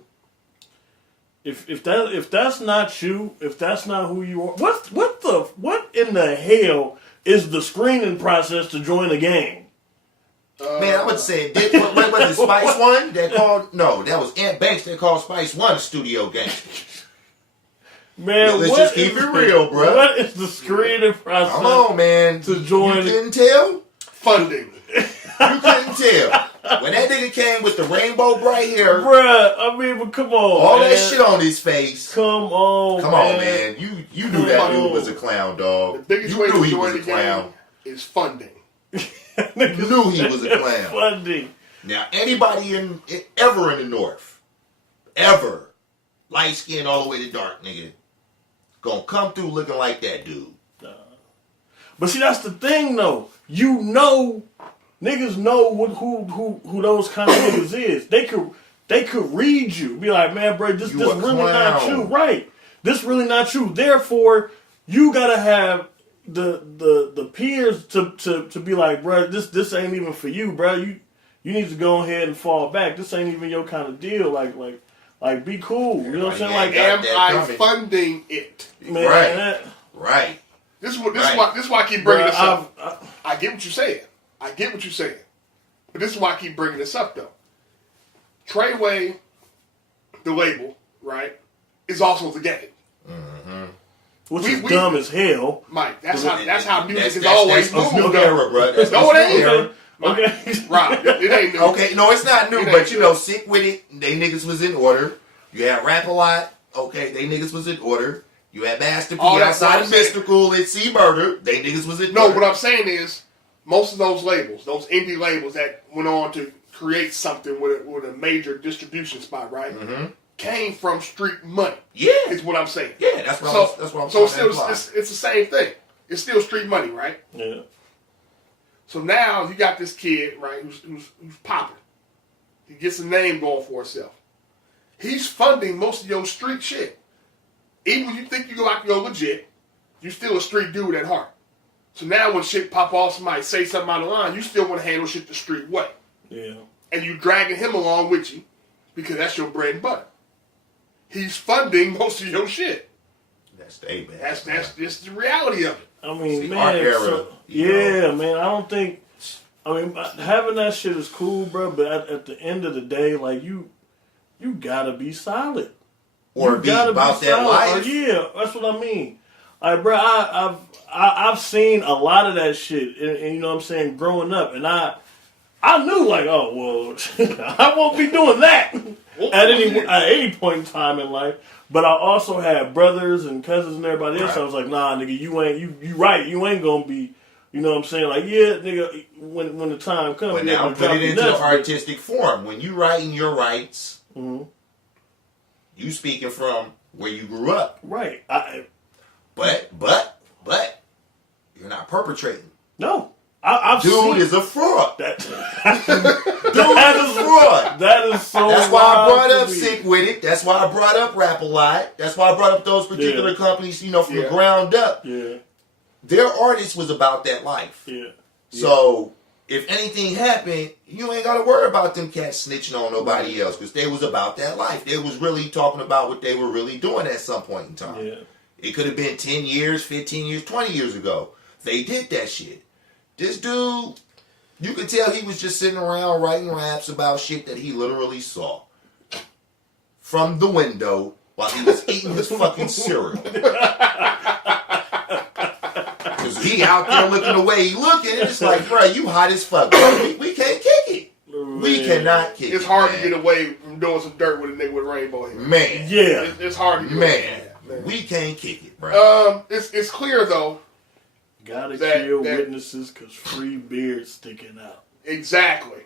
if that's not you, if that's not who you are, what in the hell is the screening process to join a gang? Man, I would say, what was it, Spice One? That called, no, that was Ant Banks that called Spice One a studio gang. Man, let's just keep it real, bro. What is the screening process? Come on, man. To join. You couldn't tell? Funding. You couldn't tell. When that nigga came with the rainbow bright hair, Bruh, I mean, but come on, all man. that shit on his face. Come on, man. You knew that dude was a clown, dog. The biggest You way knew to he join was the a clown. game is funding. You knew he was a clown. Funding. Now, anybody ever in the North, ever, light skinned all the way to dark, nigga, gonna come through looking like that dude. But see, that's the thing, though. You know, niggas know who those kind of niggas is. They could read you, be like, man, bro, this really not you, right? This really not you. Therefore, you gotta have the peers to be like, bro, this ain't even for you, bro. You need to go ahead and fall back. This ain't even your kind of deal. Like be cool. You know what I'm saying? Like, am I funding it? Man, Right. This is why I keep bringing this up. I get what you're saying. But this is why I keep bringing this up, though. Treyway, the label, right, is also the game. Mm-hmm. Which is dumb as hell. Mike, that's how music has always moved. New era, bro. No, it ain't. Era. Okay. Right. It ain't new. Okay, no, it's not new, but you know, Sick With It, they niggas was in order. You had Rap A Lot, okay, they niggas was in order. You had Master P outside of Mystical at C Murder, they niggas was in order. No, what I'm saying is, most of those labels, those indie labels that went on to create something with a major distribution spot, right, came from street money. Yeah. Is what I'm saying. Yeah, that's what I'm saying. saying. So it's the same thing. It's still street money, right? Yeah. So now you got this kid, right, who's popping. He gets a name going for himself. He's funding most of your street shit. Even when you think you're legit, you're still a street dude at heart. So now when shit pop off, somebody say something out of line, you still want to handle shit the street way. Yeah. And you dragging him along with you because that's your bread and butter. He's funding most of your shit. That's man. That's just the reality of it. I mean, man, our era, man. I don't think. I mean, having that shit is cool, bro. But at the end of the day, like you gotta be solid. Or be about that life. Yeah, that's what I mean. Like, bro, I've seen a lot of that shit, and you know what I'm saying, growing up, and I knew like, oh well, I won't be doing that at any point in time in life. But I also had brothers and cousins and everybody else. Right. So I was like, nah, nigga, you ain't gonna be. You know what I'm saying? Like, yeah, nigga, when the time comes. But now put it into the artistic form. When you writing your rights, you speaking from where you grew up. Right. But you're not perpetrating. No. I've Dude seen is a fraud. Dude is a fraud. That is so. That's why I brought up Sick With It. That's why I brought up Rap A Lot. That's why I brought up those particular companies, you know, from the ground up. Yeah. Their artist was about that life. Yeah. So if anything happened, you ain't got to worry about them cats snitching on nobody else because they was about that life. They was really talking about what they were really doing at some point in time. Yeah. It could have been 10 years, 15 years, 20 years ago. They did that shit. This dude, you could tell he was just sitting around writing raps about shit that he literally saw from the window while he was eating his fucking cereal. Because he out there looking the way he looking, and it's like, bro, you hot as fuck. Bro. We can't kick it. We cannot kick it. It's hard man. to get away from doing some dirt with a nigga with rainbow hair. Man. Yeah. It's hard to get away Man. from that, man. We can't kick it, bro. It's clear though. Gotta That- kill that- witnesses because free beard sticking out. Exactly.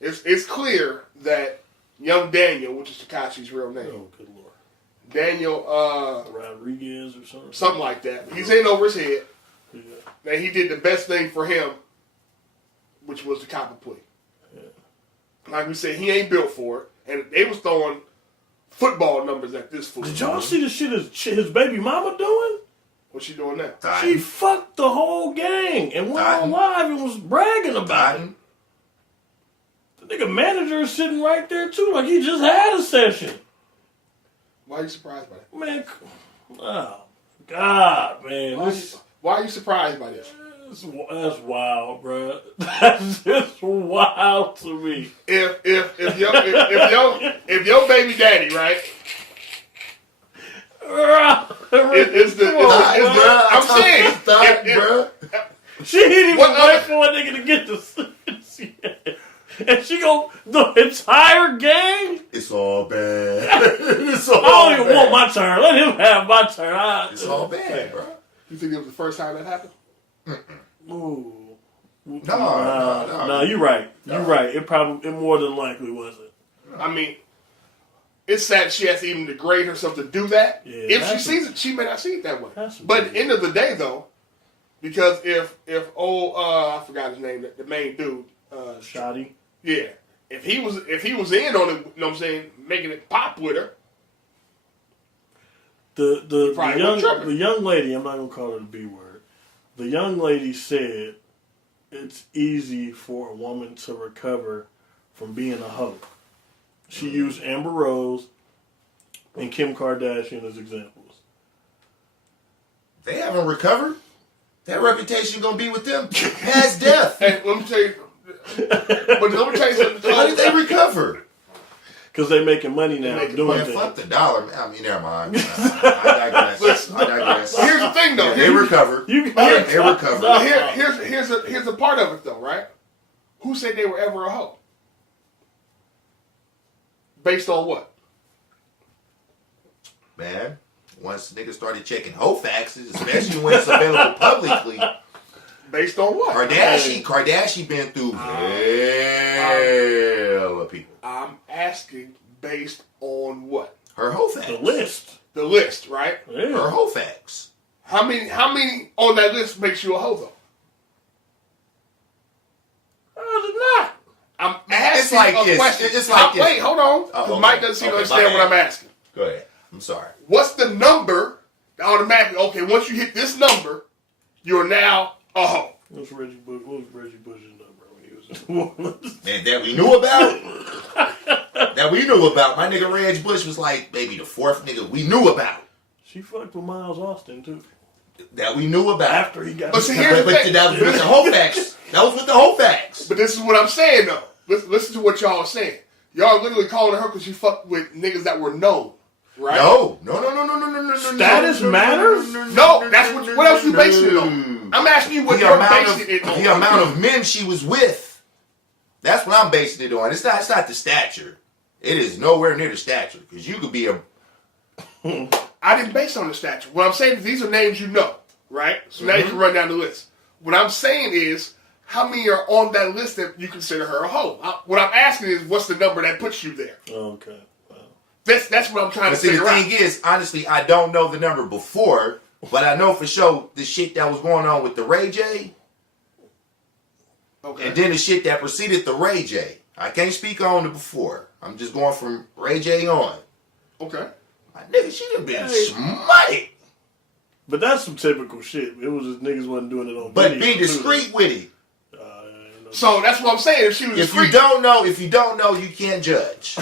It's clear that young Daniel, which is Tekashi's real name, Oh, good lord. Daniel, Rodriguez or something. something like that. He's in over his head. Yeah. And he did the best thing for him, which was the cop a plea. Yeah. Like we said, he ain't built for it, and they was throwing football numbers at this fool. Did y'all see the shit his baby mama doing? What's she doing now? She fucked the whole gang and went on live and was bragging about it. The nigga manager is sitting right there too, like he just had a session. Why are you surprised by that? Man, oh God, man, Why are you surprised by this? that's wild, bro. That's just wild to me. If your baby daddy, right? I'm saying, bro. She didn't even What wait other- for a nigga to get the and she go the entire gang. It's all bad. It's all I don't even bad. want my turn. Let him have my turn. It's all bad, bro. You think it was the first time that happened? Ooh. No. You're right. You're right. It more than likely wasn't. I mean, it's sad she has to even degrade herself to do that. Yeah, If she that's sees it, she may not see it that way. That's But at the end of the day, though, because if I forgot his name, the main dude, Shawty. yeah, if he was in on it, you know what I'm saying, making it pop with her, The probably wasn't tripping. the young lady, I'm not gonna call her the B word. The young lady said it's easy for a woman to recover from being a hoe. She used Amber Rose and Kim Kardashian as examples. They haven't recovered. That reputation gonna be with them past death. and let me tell you, something. How did they recover? Because they're making money now making doing Man, things. fuck the dollar. I mean, never mind. I digress. Here's the thing, though. They recovered. You They recovered. But here's a part of it though, right? Who said they were ever a hoe? Based on what? Man, once niggas started checking hoe faxes, especially when it's available publicly, Based on what? Kardashian been through hell of people. I'm asking based on what? Her hoe fax. the list. The list, right? Her Yeah. hoe fax. How many on that list makes you a hoe though? How's it not? I'm asking like a this. question. It's like this. Wait, hold on. Oh, okay. Mike doesn't seem to Okay, understand my what I'm bad. asking. Go ahead. I'm sorry. What's the number that automatically, okay, once you hit this number, you're now a hoe. What was Reggie Bush's number when he was Man, that we knew about. That we knew about. My nigga Reg Bush was like maybe the fourth nigga we knew about. She fucked with Miles Austin too. That we knew about. After he got But see, here's the But thing. that was with the hoe fax. That was with the hoe fax. But this is what I'm saying though. Listen to what y'all are saying. Y'all are literally calling her because she fucked with niggas that were known, right? No. Status matters? No, that's what else you basing it on? I'm asking you what you're basing it on. The amount of men she was with. That's what I'm basing it on. It's not the stature. It is nowhere near the stature. Because you could be a... I didn't base it on the stature. What I'm saying is these are names you know, right? So now you can run down the list. What I'm saying is, how many are on that list that you consider her a hoe? What I'm asking is, what's the number that puts you there? Okay. Wow. That's what I'm trying But to see, the figure out. thing is, honestly, I don't know the number before, but I know for sure the shit that was going on with the Ray J, Okay. and then the shit that preceded the Ray J. I can't speak on the before. I'm just going from Ray J on. Okay. My nigga, she done been smutted. But that's some typical shit. It was just niggas wasn't doing it on But video, be too. discreet with it. So that's what I'm saying. If she was If you don't know, you can't judge.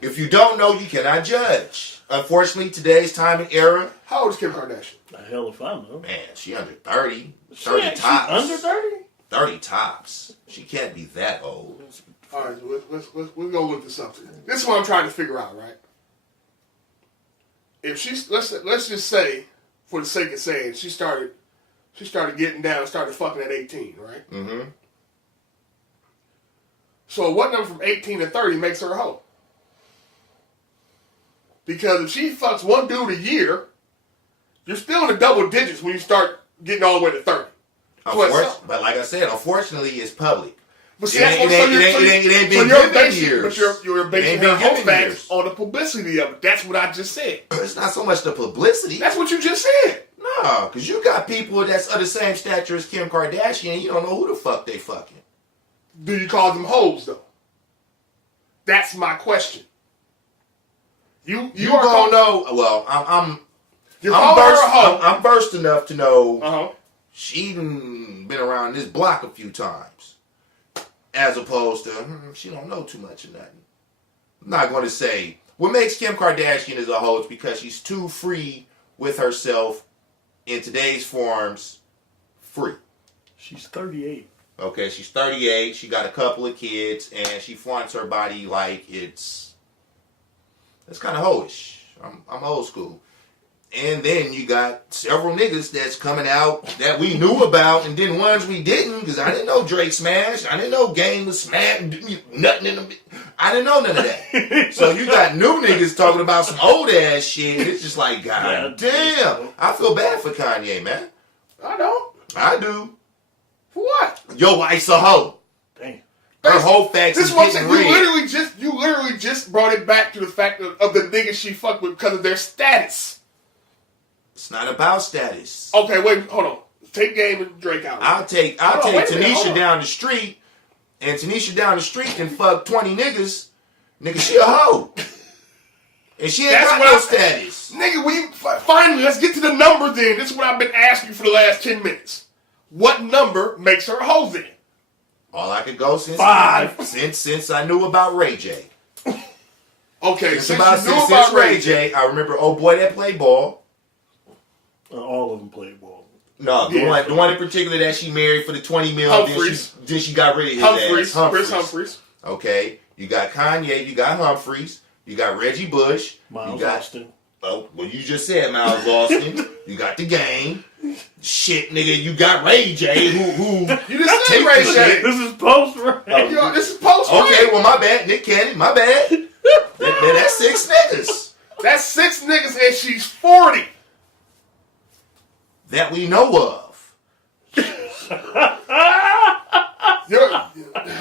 If you don't know, you cannot judge. Unfortunately, today's time and era. How old is Kim Kardashian? The hell if I know. Man, she under 30. She 30 ain't- tops. she under 30? 30 tops. She can't be that old. All right, let's go look at something. This is what I'm trying to figure out, right? If she's let's just say, for the sake of saying, she started getting down, started fucking at 18, right? Mm-hmm. So what number from 18 to 30 makes her a hoe? Because if she fucks one dude a year, you're still in the double digits when you start getting all the way to 30. But like I said, unfortunately, it's public. But see, It ain't been given years. But you're basing her whole facts on the publicity of it. That's what I just said. It's not so much the publicity. That's what you just said. No, because you got people that's of the same stature as Kim Kardashian. You don't know who the fuck they fucking. Do you call them hoes though? That's my question. You are don't know. Well, I'm her a hoe. I'm versed enough to know Uh-huh. she done been around this block a few times, as opposed to she don't know too much of nothing. I'm not going to say what makes Kim Kardashian as a hoe is because she's too free with herself in today's forms. Free. She's 38. Okay, she's 38. She got a couple of kids, and she flaunts her body like that's kind of hoish. I'm old school. And then you got several niggas that's coming out that we knew about, and then ones we didn't, because I didn't know Drake smashed. I didn't know Game was smashed. Nothing in the. I didn't know none of that. So you got new niggas talking about some old ass shit. It's just like, God damn. I feel bad for Kanye, man. I don't. I do. For what? Your wife's a hoe. Damn. Her whole facts This is is what I'm getting saying. red. You literally just brought it back to the fact of the niggas she fucked with because of their status. It's not about status. Okay, wait, hold on. Take Game and Drake out. I'll take Hold on, wait a minute, hold Tanisha on. down the street, and Tanisha down the street can fuck 20 niggas. Nigga, she a hoe. And she ain't That's got what no I- status. Nigga, finally, let's get to the number then. This is what I've been asking you for the last 10 minutes. What number makes her a hoe then? All I could go since 5. since I knew about Ray J. Okay, Since Ray J, I remember old boy that played ball. All of them played ball. No, Yeah. the one in particular that she married for the 20 mil. Humphreys. Then she got rid of his Humphreys. ass. Chris Humphreys. Okay, you got Kanye, you got Humphreys, you got Reggie Bush, Miles you got Austin. Oh, well, you just said Miles Austin. You got the Game. Shit, nigga, you got Ray J. Who? You just said Take Ray the J. shit. This is post right. Yo, this is post Okay, well, my bad. Nick Cannon, my bad. That's 6 niggas That's 6 niggas and she's 40. that we know of.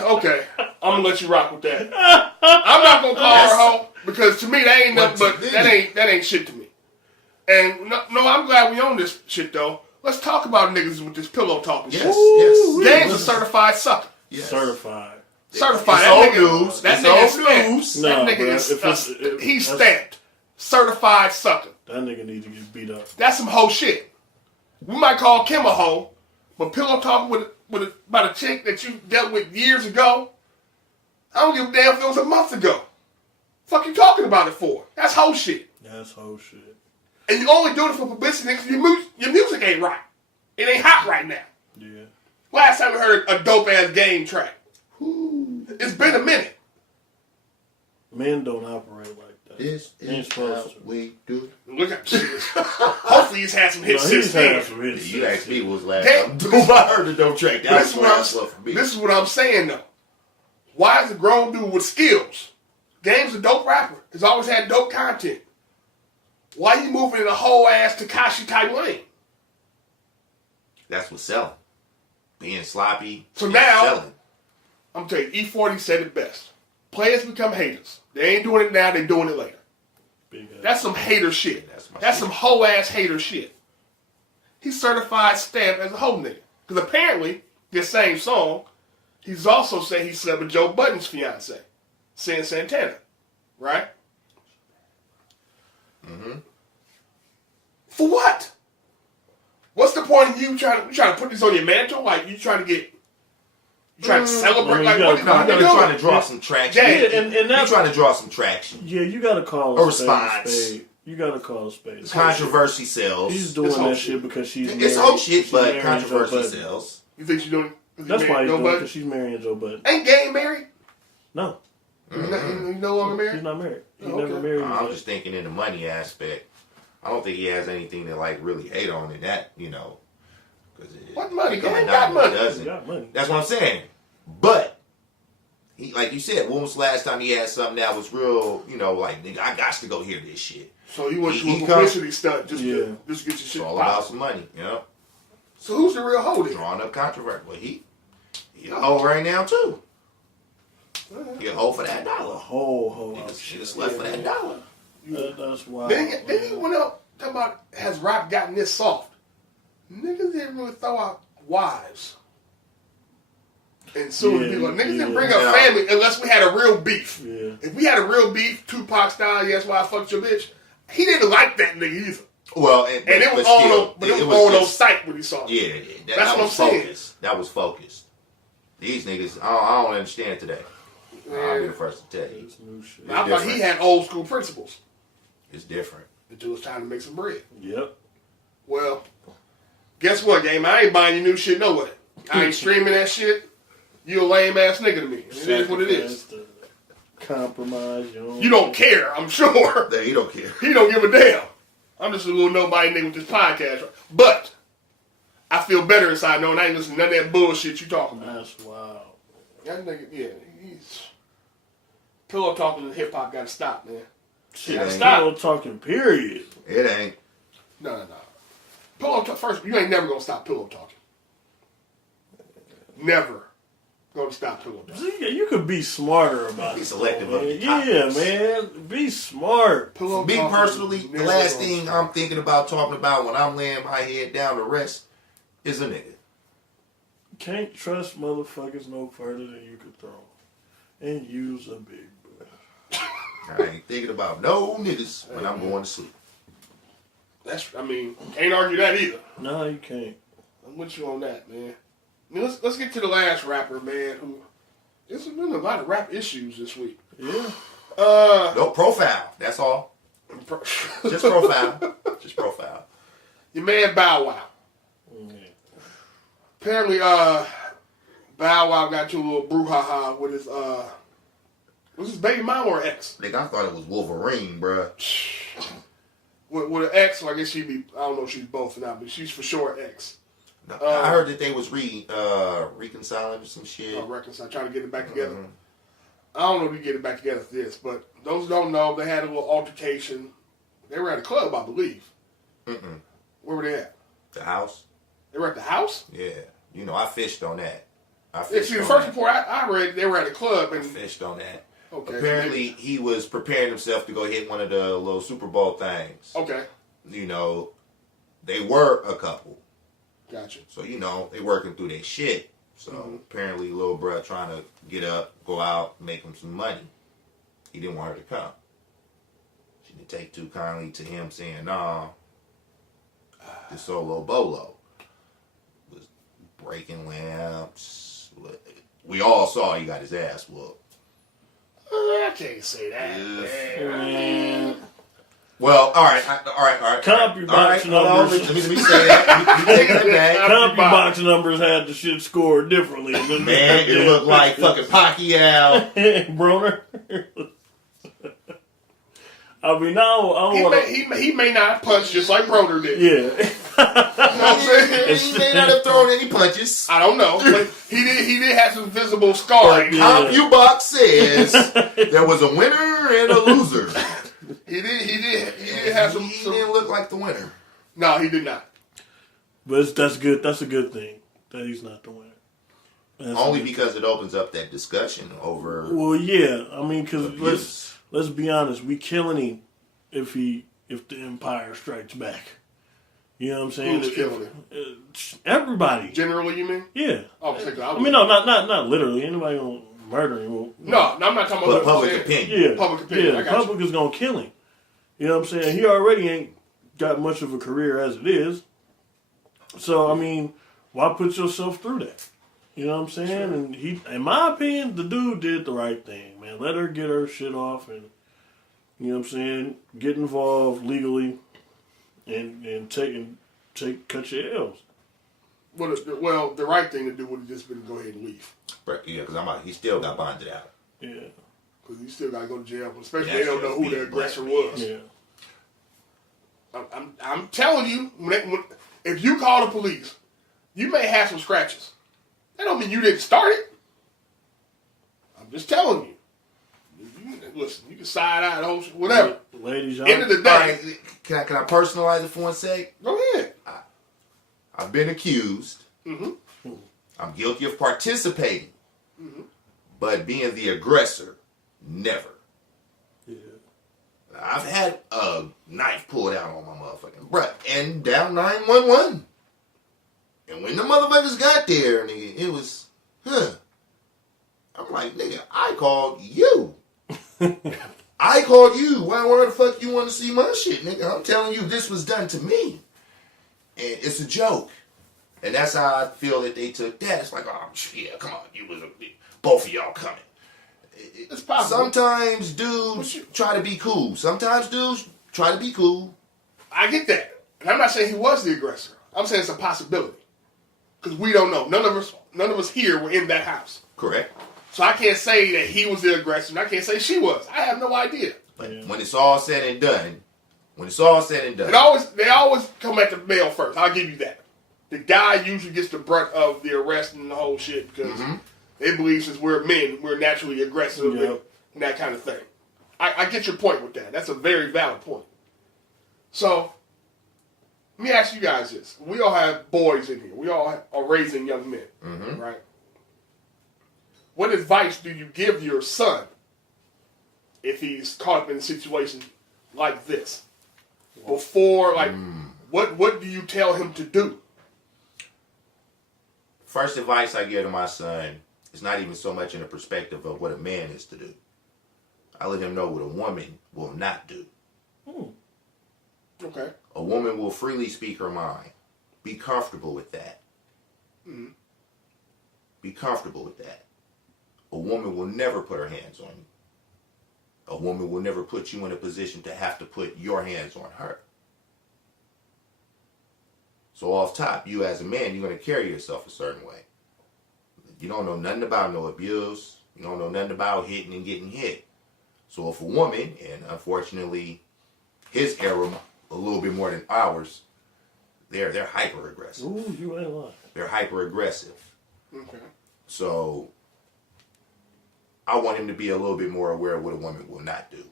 Okay, I'm gonna let you rock with that. I'm not gonna call her hoe because to me that ain't nothing but that ain't shit to me. And no, I'm glad we own this shit though. Let's talk about niggas with this pillow talking shit. Game's a certified sucker. Yes. Certified. Certified. It's That old nigga, news. that It's nigga old is stamped. news. No, That nigga bro, is he's that's- stamped. Certified sucker. That nigga need to get beat up. That's some hoe shit. We might call Kim a hoe, but pillow talking about a chick that you dealt with years ago, I don't give a damn if it was a month ago. Fuck you talking about it for? That's hoe shit. That's whole shit. And you only do it for publicity because your music ain't right. It ain't hot right now. Yeah. Last time I heard a dope ass Game track. It's been a minute. Men don't operate like that. This Ain't is supposed how to. we do. Look at this. Hopefully he's had some No, hits he's since had then. some hits. You asked me what was last Damn. time. I heard the dope track. But That was the last one for me. this is what I'm saying though. Why is a grown dude with skills? Game's a dope rapper. Has always had dope content. Why you moving in a whole ass Tekashi type lane? That's what's selling. Being sloppy. So is now- selling. I'm telling you, E40 said it best. Players become haters. They ain't doing it now, they doing it later. Big ass. That's some hater shit. That's my That's shit. some hoe ass hater shit. He's certified stamped as a hoe nigga. Because apparently, this same song, he's also saying he slept with Joe Budden's fiance, San Santana. Right? Mm-hmm. For what? What's the point of you trying to put this on your mantle? Like you trying to get You trying to celebrate? you Like, gotta- what you I'm gotta trying to draw some traction. Yeah, and He's that's trying to draw some traction. yeah. You gotta call A a spade a response. spade. You gotta call a spade. Controversy sells. He's doing It's that whole shit because she's It's married. whole shit, she's but marrying Joe controversy Budden. sells. You think she's doing? That's why he's doing it, Budden? because she's marrying Joe Budden. Ain't Game married? No, You no longer married? he's not married. He Oh, never okay. married. I'm his just thinking in the money aspect. I don't think he has anything to like really hate on in that, Because What money? He coming ain't down got money. He doesn't. got money. That's what I'm saying. But he, like you said, when was the last time he had something that was real? Like nigga, I got to go hear this shit. So you want to He do a comes- publicity stunt just to get your It's shit all about popped. some money, So who's the real hoe then? Drawing up controversy. Well, he a hoe right now too. He a hoe for that dollar. Whole He just left for that dollar. That's why. Then he went up talking about, has rap gotten this soft? Niggas didn't really throw out wives. And so people, niggas didn't bring up family unless we had a real beef. Yeah. If we had a real beef, Tupac style, that's why I fucked your bitch. He didn't like that nigga either. Well, And it was on those sight when he saw it. Yeah, That's that what was I'm saying. focused. That was focused. These niggas, I don't understand today. I'll be the first to tell you. It's new shit. I thought he had old school principles It's different. until it was time to make some bread. Yep. Well, guess what, game? I ain't buying you new shit no way. I ain't streaming that shit. You a lame ass nigga to me. It is what it is. The compromise. You don't care, I'm sure. He don't care. He don't give a damn. I'm just a little nobody nigga with this podcast. But I feel better inside knowing I ain't listening to none of that bullshit you talking about. That's wild. That nigga, he's pillow talking and hip hop gotta stop, man. Shit, ain't. stop talking. Period. It ain't. No. Pillow talk first. You ain't never gonna stop pillow talking. Never gonna stop pillow talking. See, you could be smarter about Be it. selective though, of man. the Yeah, topics. man. Be smart. Pillow Me talking personally, is the never last gonna thing stop. I'm thinking about talking about when I'm laying my head down to rest is a nigga. Can't trust motherfuckers no further than you could throw. And use a big boy. I ain't thinking about no niggas when I'm going to sleep. Can't argue that either. No, you can't. I'm with you on that, man. Let's get to the last rapper, man. Who there's been a lot of rap issues this week. Yeah. No profile. That's all. Just profile. Just profile. Your man Bow Wow. Yeah. Apparently, Bow Wow got to a little brouhaha with his was his baby mama or ex? Nigga, I thought it was Wolverine, bruh. With an ex, so I guess she'd be. I don't know if she's both or not, but she's for sure ex. I heard that they was reconciling or some shit. Reconcile, trying to get it back together. I don't know if we get it back together for this, but those who don't know, they had a little altercation. They were at a club, I believe. Mm-mm. Where were they at? The house? They were at the house? Yeah. I fished on that. See, the first report I read, they were at a club. And fished on that. okay, Apparently, he was preparing himself to go hit one of the little Super Bowl things. Okay. They were a couple. Gotcha. So, they working through their shit. So, apparently, little bruh trying to get up, go out, make him some money. He didn't want her to come. She didn't take too kindly to him saying, nah, this solo bolo was breaking lamps. We all saw he got his ass whooped. I can't say that. Man. Well, all right. CompuBox numbers. Let me say that. You taking it back. CompuBox numbers had the shit scored differently. Man, it looked like fucking Pacquiao. Broner. I mean, now I don't want to. He may not have punched just like Broder did. Yeah. You know what I'm saying? He may not have thrown any punches. I don't know, but he did have some visible scarring. Yeah. CompuBox says there was a winner and a loser. He did have some. He didn't look like the winner. No, he did not. But that's good. That's a good thing that he's not the winner. That's Only good. because it opens up that discussion over. Well, yeah. I mean, because abuse. let's be honest. We killing him if the Empire strikes back. You know what I'm saying? Who's killing him? Everybody. Generally, you mean? Yeah. I mean, no, not literally. Anybody gonna murder him? Well, No, I'm not talking about Public opinion. Yeah. Public opinion. Yeah, I the got public is gonna kill him. You know what I'm saying? He already ain't got much of a career as it is. So I mean, why put yourself through that? You know what I'm saying? And he, in my opinion, the dude did the right thing, man. Let her get her shit off and, you know what I'm saying, get involved legally and cut your L's. Well, the right thing to do would have just been to go ahead and leave. Yeah, because he still got bonded out. Yeah. Because you still got to go to jail, especially they don't know who the aggressor was. Yeah. I'm telling you, if you call the police, you may have some scratches. That don't mean you didn't start it. I'm just telling you. Listen, you can side eye, whatever. Ladies, end of the day. Right, can I personalize it for one sec? Go ahead. I've been accused. Mm-hmm. I'm guilty of participating. Mm-hmm. But being the aggressor, never. Yeah. I've had a knife pulled out on my motherfucking bruh and down 911. And when the motherfuckers got there, nigga, it was, I'm like, nigga, I called you. I called you. Why the fuck you want to see my shit, nigga? I'm telling you, this was done to me. And it's a joke. And that's how I feel that they took that. It's like, oh, yeah, come on. Both of y'all coming. It's possible. Sometimes dudes try to be cool. Sometimes dudes try to be cool. I get that. And I'm not saying he was the aggressor. I'm saying it's a possibility. Because we don't know. None of us here were in that house. Correct. So I can't say that he was the aggressor, and I can't say she was. I have no idea. But when it's all said and done, they always come at the male first. I'll give you that. The guy usually gets the brunt of the arrest and the whole shit because they believe since we're men, we're naturally aggressive and that kind of thing. I get your point with that. That's a very valid point. So, let me ask you guys this. We all have boys in here. We all are raising young men, right? What advice do you give your son if he's caught up in a situation like this? Before, what do you tell him to do? First advice I give to my son is not even so much in the perspective of what a man is to do. I let him know what a woman will not do. Okay. A woman will freely speak her mind. Be comfortable with that. Be comfortable with that. A woman will never put her hands on you. A woman will never put you in a position to have to put your hands on her. So off top, you as a man, you're going to carry yourself a certain way. You don't know nothing about no abuse. You don't know nothing about hitting and getting hit. So if a woman, and unfortunately his era a little bit more than ours, they're hyper aggressive. Ooh, you ain't lying. They're hyper aggressive. Okay. So I want him to be a little bit more aware of what a woman will not do,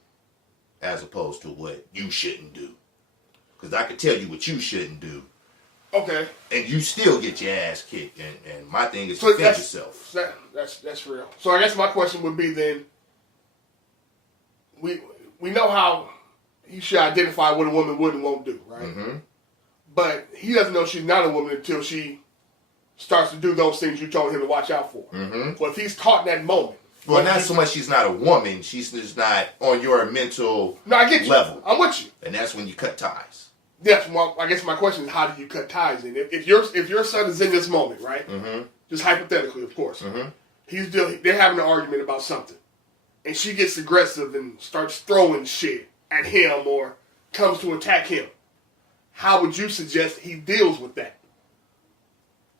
as opposed to what you shouldn't do. Because I could tell you what you shouldn't do. Okay. And you still get your ass kicked. And my thing is to defend yourself. That's real. So I guess my question would be then, we know how he should identify what a woman would and won't do, right? But he doesn't know she's not a woman until she starts to do those things you told him to watch out for. Well, if he's caught in that moment. Well, not so much she's not a woman. She's just not on your mental I get you. level. I'm with you. And that's when you cut ties. Yes, well, I guess my question is, how do you cut ties in? If your son is in this moment, right? Just hypothetically, of course. They're having an argument about something. And she gets aggressive and starts throwing shit at him or comes to attack him. How would you suggest he deals with that?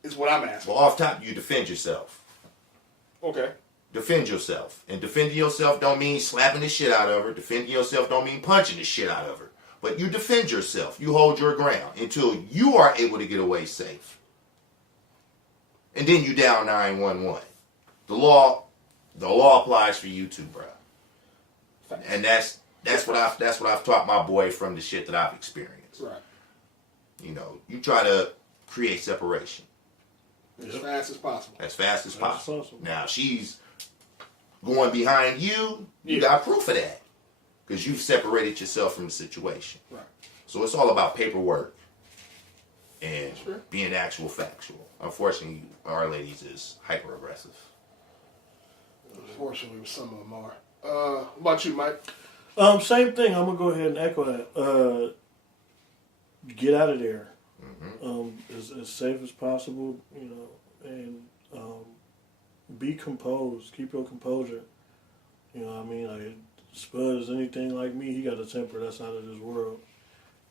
Is what I'm asking. Well, off top, you defend yourself. Okay. Defend yourself. And defending yourself don't mean slapping the shit out of her. Defending yourself don't mean punching the shit out of her. But you defend yourself. You hold your ground until you are able to get away safe. And then you dial 911. The law applies for you too, bro. And that's what I've taught my boy from the shit that I've experienced. Right. You know, you try to create separation. As fast as possible. As fast as possible. Now, she's going behind you. You got proof of that. Because you've separated yourself from the situation. Right. So it's all about paperwork and being actual factual. Unfortunately, our ladies is hyper aggressive. Unfortunately, some of them are. What about you, Mike? Same thing. I'm gonna go ahead and echo that. Get out of there. As safe as possible, you know, and Be composed. Keep your composure. You know what I mean? Like, Spud is anything like me. He got a temper that's out of this world.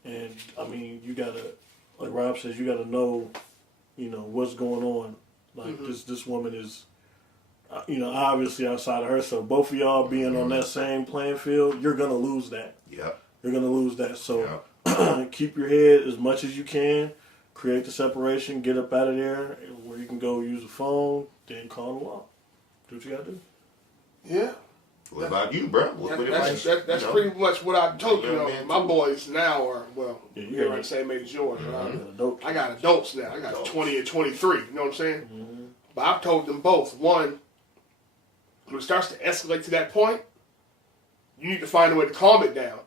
And, I mean, you got to, like Rob says, you got to know, what's going on. Like, this woman is, obviously outside of her. So both of y'all being on that same playing field, you're going to lose that. Yep. You're going to lose that. So keep your head as much as you can. Create the separation. Get up out of there where you can go use the phone. Then call the law. Do what you got to do. Yeah. What about you, bro? That's pretty much what I told you. My boys now are, they're around the same age as yours. I got adults now. I got 20 and 23. You know what I'm saying? Mm-hmm. But I've told them both. One, when it starts to escalate to that point, you need to find a way to calm it down.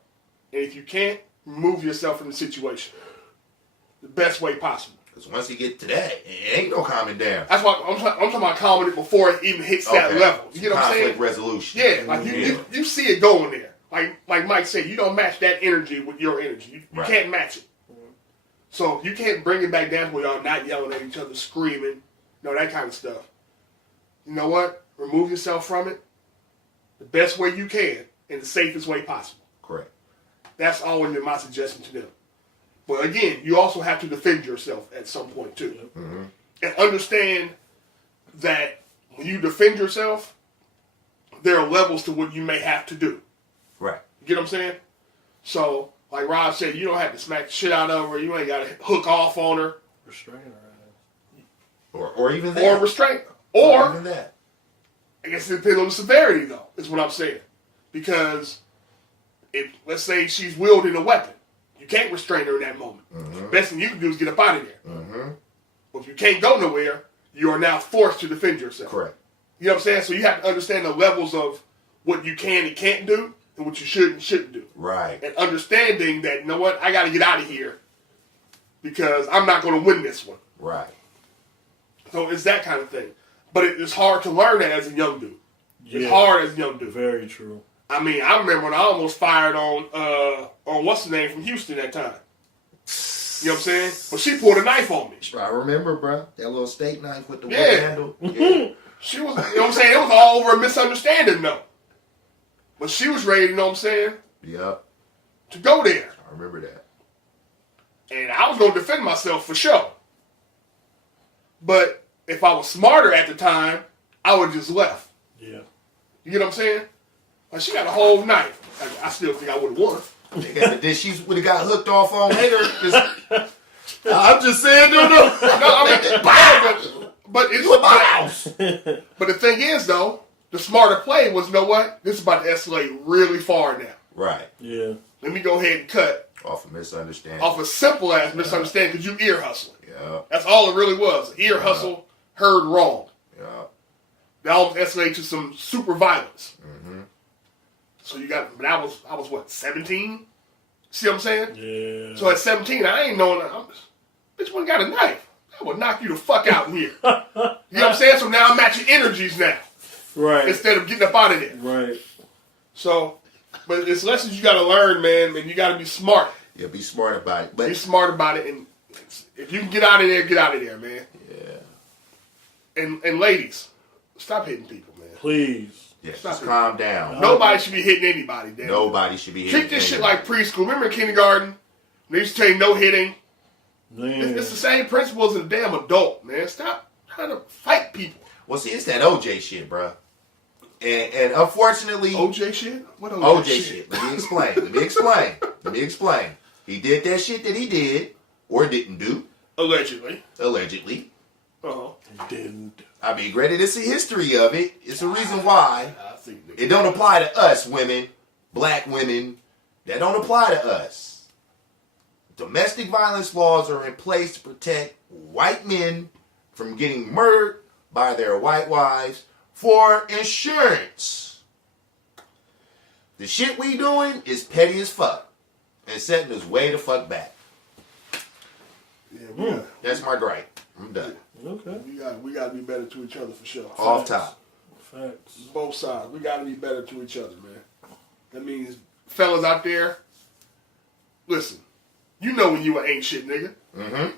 And if you can't, remove yourself from the situation. The best way possible. Because once you get to that, it ain't no calming down. That's why I'm talking about calming it before it even hits that level. You know what I'm saying? Conflict resolution. Yeah, like you see it going there. Like Mike said, you don't match that energy with your energy. You can't match it. So if you can't bring it back down where y'all not yelling at each other, screaming, that kind of stuff. You know what? Remove yourself from it the best way you can in the safest way possible. Correct. That's always been my suggestion to them. But again, you also have to defend yourself at some point too. Mm-hmm. And understand that when you defend yourself, there are levels to what you may have to do. Right. You get what I'm saying? So, like Rob said, you don't have to smack the shit out of her. You ain't got to hook off on her. Restrain her. Or even that. Or restrain. Or even that. I guess it depends on the severity, though, is what I'm saying. Because if, let's say she's wielding a weapon, you can't restrain her in that moment. Mm-hmm. Best thing you can do is get up out of there. Mm-hmm. But if you can't go nowhere, you are now forced to defend yourself. Correct. You know what I'm saying? So you have to understand the levels of what you can and can't do and what you should and shouldn't do. Right. And understanding that, you know what, I got to get out of here because I'm not going to win this one. Right. So it's that kind of thing. But it's hard to learn that as a young dude. Yeah. It's hard as a young dude. Very true. I mean, I remember when I almost fired on what's his name from Houston that time. You know what I'm saying? Well, she pulled a knife on me. I remember, bro. That little steak knife with the wood handle. Yeah. She was, you know what I'm saying? It was all over a misunderstanding, though. But she was ready, you know what I'm saying? Yep. To go there. I remember that. And I was going to defend myself for sure. But if I was smarter at the time, I would have just left. Yeah. You get what I'm saying? Like, she got a whole knife. I still think I would have won. Then she would have got hooked off on later. I'm just saying, no. I mean, but it's my house. But the thing is, though, the smarter play was, you know what? This is about to escalate really far now. Right. Yeah. Let me go ahead and cut. Off a misunderstanding. Off a simple ass misunderstanding because you ear hustle. Yeah. That's all it really was. Ear hustle, heard wrong. Yeah. That almost escalated to some super violence. Mm-hmm. So you got, but I was what, 17? See what I'm saying? Yeah. So at 17, I ain't knowing, bitch, one got a knife. I would knock you the fuck out in here. You know what I'm saying? So now I'm matching energies now. Right. Instead of getting up out of there. Right. So, but it's lessons you got to learn, man, and you got to be smart. Yeah, be smart about it. But be smart about it, and if you can get out of there, man. Yeah. And ladies, stop hitting people, man. Please. Yeah, just calm down. Nobody should be hitting anybody, damn. Nobody should be hitting Treat this shit like preschool. Remember in kindergarten, they used to tell you no hitting? It's the same principle as a damn adult, man. Stop trying to fight people. Well, see, it's that OJ shit, bro. And unfortunately... OJ shit? What OJ shit? Let me explain. He did that shit that he did, or didn't do. Allegedly. Uh-huh. He didn't. I mean, granted, it's a history of it. It's a reason why. It don't apply to us women, black women. That don't apply to us. Domestic violence laws are in place to protect white men from getting murdered by their white wives for insurance. The shit we doing is petty as fuck and setting us way the fuck back. Yeah, that's my gripe. I'm done. Okay. We got to be better to each other for sure. Off top. Facts. Both sides. We got to be better to each other, man. That means fellas out there, listen. You know when you ain't shit, nigga. Mm-hmm.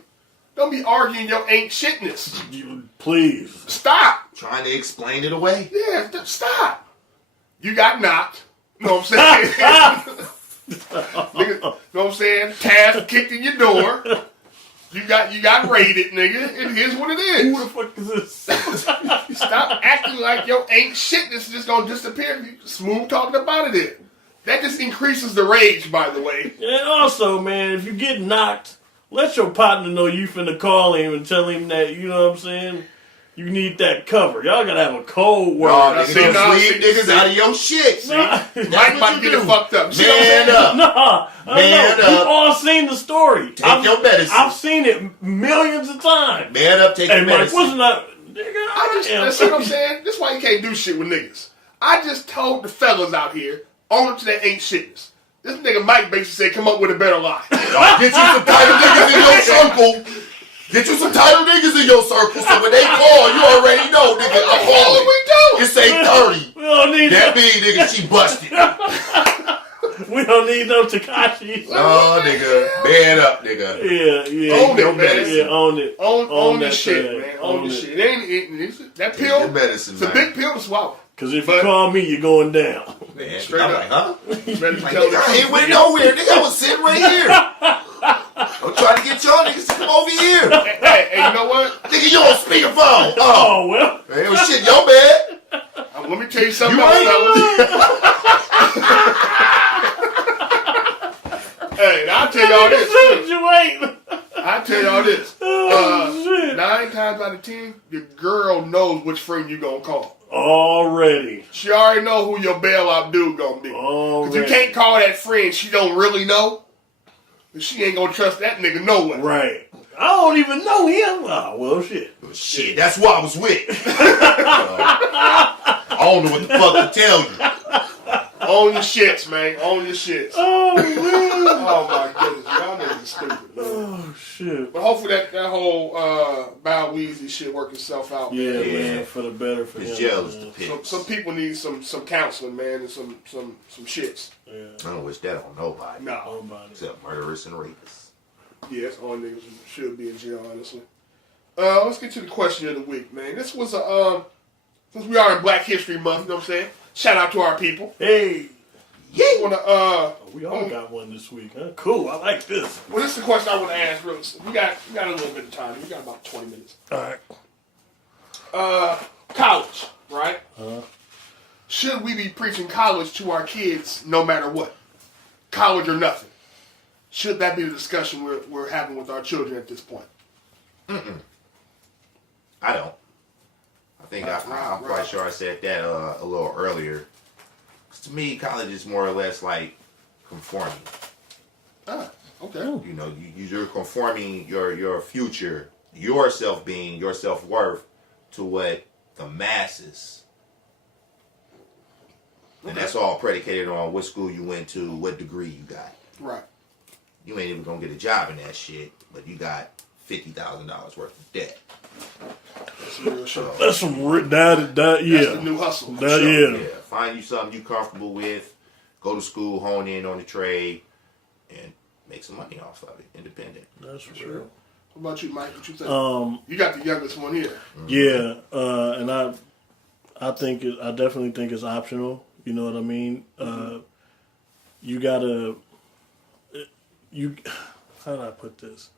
Don't be arguing your ain't shitness. Please. Stop. Trying to explain it away. Yeah, stop. You got knocked. You know what I'm saying? Nigga, you know what I'm saying? Taz kicked in your door. You got raided, nigga. It is what it is. Who the fuck is this? Stop acting like your ain't shitness is just gonna disappear. You smooth talking about it. That just increases the rage, by the way. And also, man, if you get knocked, let your partner know you finna call him and tell him that, you know what I'm saying? You need that cover. Y'all gotta have a code word. No, niggas don't sleep niggas out of your shit. See? Mike about to get it fucked up. Man up. Man up. We've all seen the story. Take your medicine. I've seen it millions of times. Man up, take your Hey, Mike, medicine. wasn't that... Nigga, That's what I'm saying. This is why you can't do shit with niggas. I just told the fellas out here, own up to that ain't shitness. This nigga Mike basically said, come up with a better lie. Get you some tighter niggas in your circle. Get you some tighter niggas in your circle, so when they call, you already know, nigga, I'm calling. We do. It's 8:30. We don't need That big nigga, she busted. We don't need no Tekashi. No, nigga. Man up, nigga. Yeah. Own it, man. Yeah, own it. Own that this shit, trash. man. Own this shit. It ain't that Take pill. your medicine, It's a man. big pill to swallow. Because if you call me, you're going down. Man, Straight I'm up. like, huh? You better Like, tell nigga, the I truth. ain't went nowhere. Nigga, I was sitting right here. I'm trying to get y'all niggas to come over here. Hey, you know what? Nigga, you on speakerphone. Oh, Oh, well. man, well, shit, yo, bad. Let me tell you something You else, ain't. fellas. Hey, I'll tell y'all this. You ain't. I'll tell y'all this. Oh, shit. 9 times out of 10, your girl knows which friend you gonna call. Already. She already know who your bailout dude gonna be. Because you can't call that friend she don't really know. She ain't gonna trust that nigga no way. Right. I don't even know him. Oh, well, shit. Shit, that's who I was with. I don't know what the fuck to tell you. Own your shits, man. Own your shits. Oh, man. Oh my goodness. Y'all niggas are stupid, man. Oh, shit. But hopefully that whole Bow Weezy shit work itself out. Yeah, man. man, for the better for him. His jail is man. the pit. Some people need some counseling, man, and some shits. Yeah. I don't wish that on nobody. No. Nobody. Except murderers and rapists. Yeah, that's all niggas who should be in jail, honestly. Let's get to the question of the week, man. This was since we are in Black History Month, you know what I'm saying? Shout out to our people. Hey. I wanna We all got one this week, huh? Cool. I like this. well, this is the question I want to ask. Real, we got a little bit of time. We got about 20 minutes. All right. College, right? Should we be preaching college to our kids no matter what? College or nothing? Should that be the discussion we're having with our children at this point? I don't. I think I'm quite sure I said that a little earlier. 'Cause to me, college is more or less like conforming. Ah, okay. You know, you're conforming your future, your self-being, your self-worth to what the masses. And that's all predicated on what school you went to, what degree you got. Right. You ain't even gonna get a job in that shit, but you got $50,000 worth of debt. That's some real shit. That's some yeah. That's the new hustle. for That, sure. yeah. Yeah, find you something you comfortable with, go to school, hone in on the trade, and make some money off of it, independent. That's for sure. What about you, Mike? What you think? You got the youngest one here. Yeah, and I definitely think it's optional. You know what I mean? You gotta, how do I put this?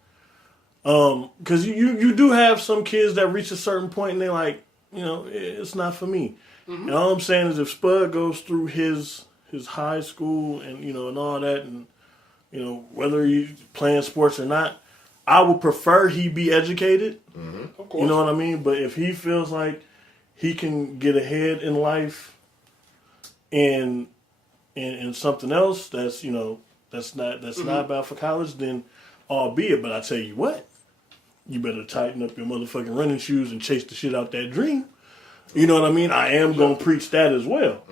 Because you do have some kids that reach a certain point and they're like, you know, it's not for me. And all I'm saying is if Spud goes through his high school and, you know, and all that, and, you know, whether he's playing sports or not, I would prefer he be educated. Of course. You know what I mean? But if he feels like he can get ahead in life in something else that's, you know, that's not about for college, then albeit. But I tell you what, you better tighten up your motherfucking running shoes and chase the shit out that dream. You know what I mean? I am going to preach that as well.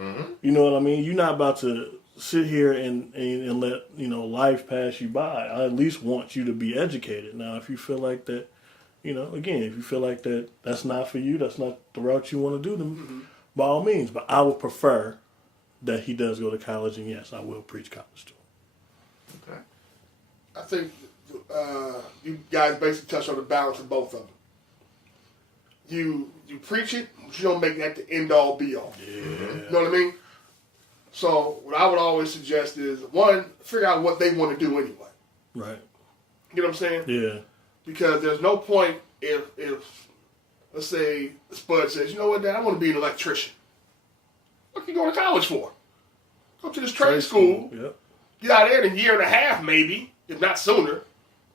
You know what I mean? You're not about to sit here and let, you know, life pass you by. I at least want you to be educated. Now, if you feel like that, you know, again, if you feel like that's not for you, that's not the route you want to do, then by all means. But I would prefer that he does go to college, and yes, I will preach college to him. Okay. I think you guys basically touched on the balance of both of them. You preach it, but you don't make that the end all be all. Yeah. You know what I mean? So what I would always suggest is, one, figure out what they want to do anyway. Right. You know what I'm saying? Yeah. Because there's no point if let's say Spud says, you know what, Dad, I want to be an electrician. What are you going to college for? Go to this trade school. Yep. Get out there in a year and a half, maybe, if not sooner,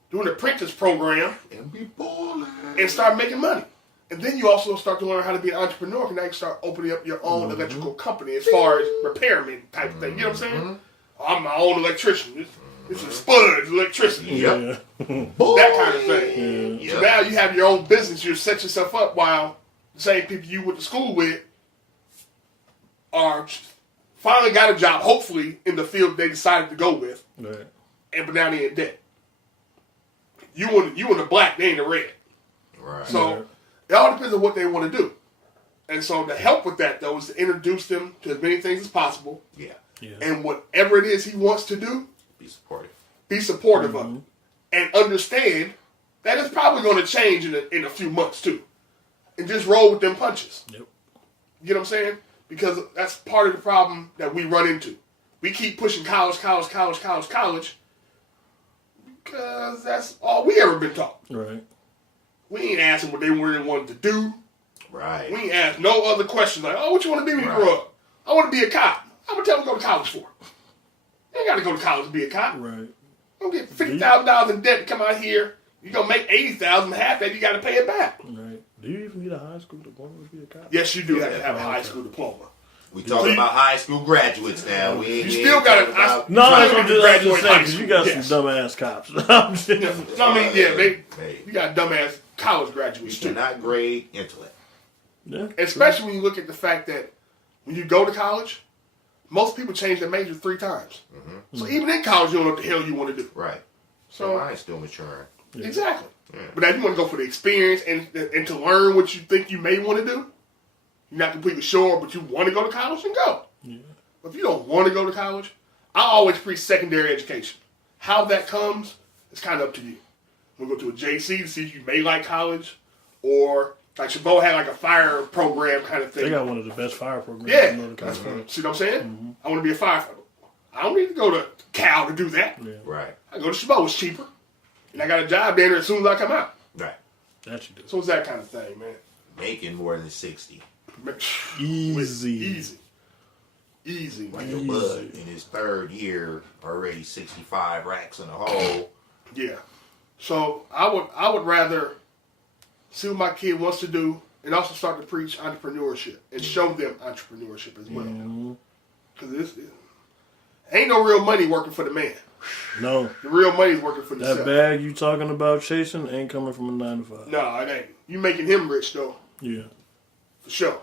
do an apprentice program, And be balling. and start making money. And then you also start to learn how to be an entrepreneur, and now you can start opening up your own electrical company as far as repairman type thing. You know what I'm saying? I'm my own electrician. This is Spud's electricity. Yep. Yeah. That kind of thing. Yep. So now you have your own business. You set yourself up while the same people you went to school with are finally got a job, hopefully, in the field they decided to go with. Right. But now they're in debt. You in the black, they in the red. Right. So it all depends on what they want to do. And so to help with that, though, is to introduce them to as many things as possible. Yeah. Yeah. And whatever it is he wants to do, Be supportive. be supportive of it. And understand that it's probably going to change in a few months, too. And just roll with them punches. Yep. You know what I'm saying? Because that's part of the problem that we run into. We keep pushing college, because that's all we ever been taught. Right. We ain't asking what they really wanted to do. Right. We ain't asked no other questions like, oh, what you want to be when you Right. grow up? I want to be a cop. I'm going to tell them to go to college for. You ain't got to go to college to be a cop. Right. You're going to get $50,000 in debt to come out here. You're going to make $80,000, half that you got to pay it back. Right. Do you even need a high school diploma to be a cop? Yes, you do have to have a high school diploma. We talking about high school graduates now. We ain't, You we still ain't got talking about- No, Trying I'm to just graduate saying, high 'cause you school, got yes. some dumbass cops. I'm just- I mean, yeah, Hey, you got dumbass college you graduates too. cannot grade intellect. yeah. Especially when you look at the fact that when you go to college, most people change their major 3 times. So even in college, you don't know what the hell you want to do. Right. So So mine's still maturing. exactly. Yeah. But now you want to go for the experience and to learn what you think you may want to do. You're not completely sure, but you want to go to college, then go. Yeah. But if you don't want to go to college, I always preach secondary education. How that comes is kind of up to you. We'll go to a JC to see if you may like college, or like Chabot had like a fire program kind of thing. They got one of the best fire programs Yeah. in Northern California. See what I'm saying? I want to be a firefighter. I don't need to go to Cal to do that. Yeah. Right. I go to Chabot, it's cheaper. And I got a job there as soon as I come out. Right. That you do. So it's that kind of thing, man. Making more than 60. Easy. Easy. Like your bud in his 3rd year, already 65 racks in a hole. Yeah. So I would rather see what my kid wants to do and also start to preach entrepreneurship and show them entrepreneurship as well. Because ain't no real money working for the man. No. The real money's working for That yourself. bag you talking about chasing ain't coming from a 9 to 5. No, it ain't. You making him rich though, Yeah. for sure.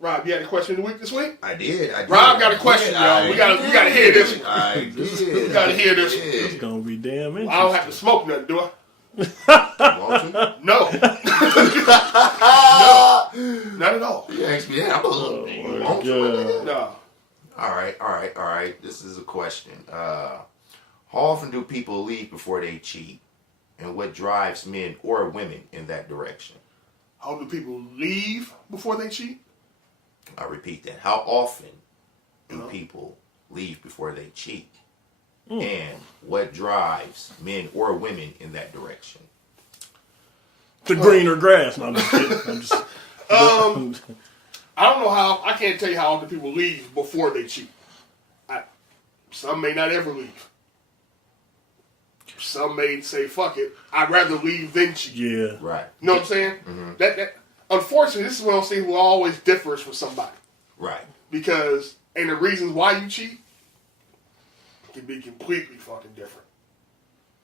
Rob, you had a question of the week this week? I did. Rob got a question, y'all. We gotta hear this one. I did. We gotta hear this one. It's gonna be damn interesting. I don't have to smoke nothing, do I? Want to? No. No. Not at all. You asked me that. I'm a little want to? God. No. All right. This is a question. How often do people leave before they cheat? And what drives men or women in that direction? How do people leave before they cheat? I'll repeat that. How often do people leave before they cheat? And what drives men or women in that direction? The greener grass. No, I'm just kidding. I don't know how. I can't tell you how often people leave before they cheat. Some may not ever leave. Some may say, "Fuck it, I'd rather leave than cheat." Yeah. Right. You know what I'm saying? That unfortunately, this is what I'm saying. Who always differs from somebody Right. because and the reasons why you cheat can be completely fucking different.